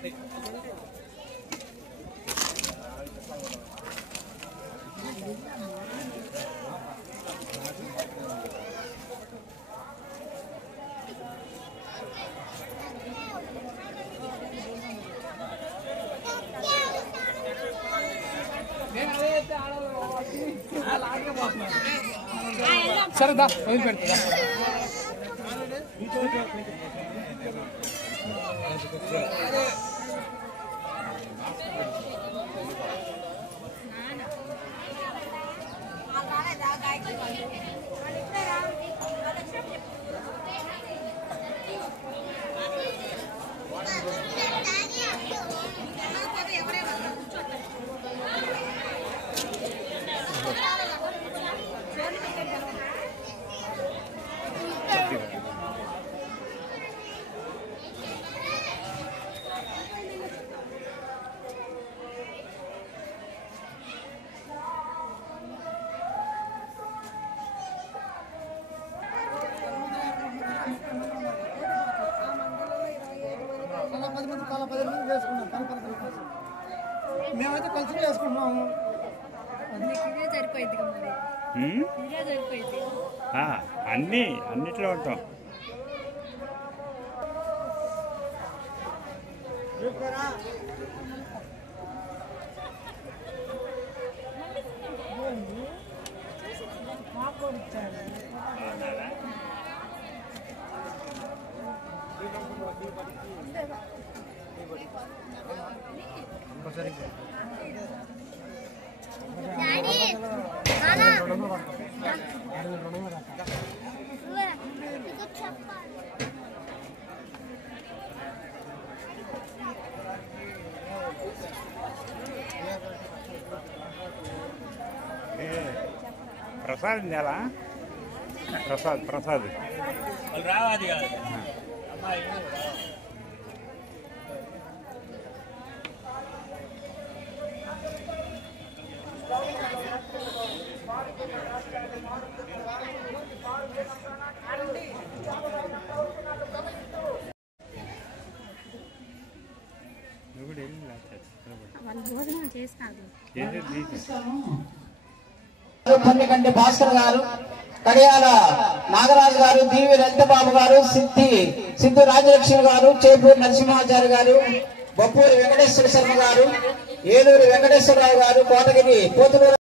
సరేదా వదిలిపెడతా మేమైతే కలిసి చేసుకుంటున్నాము. అన్నిట్లో ఉంటాం. ప్రసాద్ నెల ప్రసాద్ రావాలి పొన్నికంటి భాస్కర్ గారు, కడియాల నాగరాజు గారు, దీవి లలితబాబు గారు, సిద్ధు రాజలక్ష్మి గారు, చేపూరు నరసింహాచారి గారు, బొప్పూరి వెంకటేశ్వర శర్మ గారు, ఏలూరు వెంకటేశ్వరరావు గారు, కోతగిరి పోతులూరు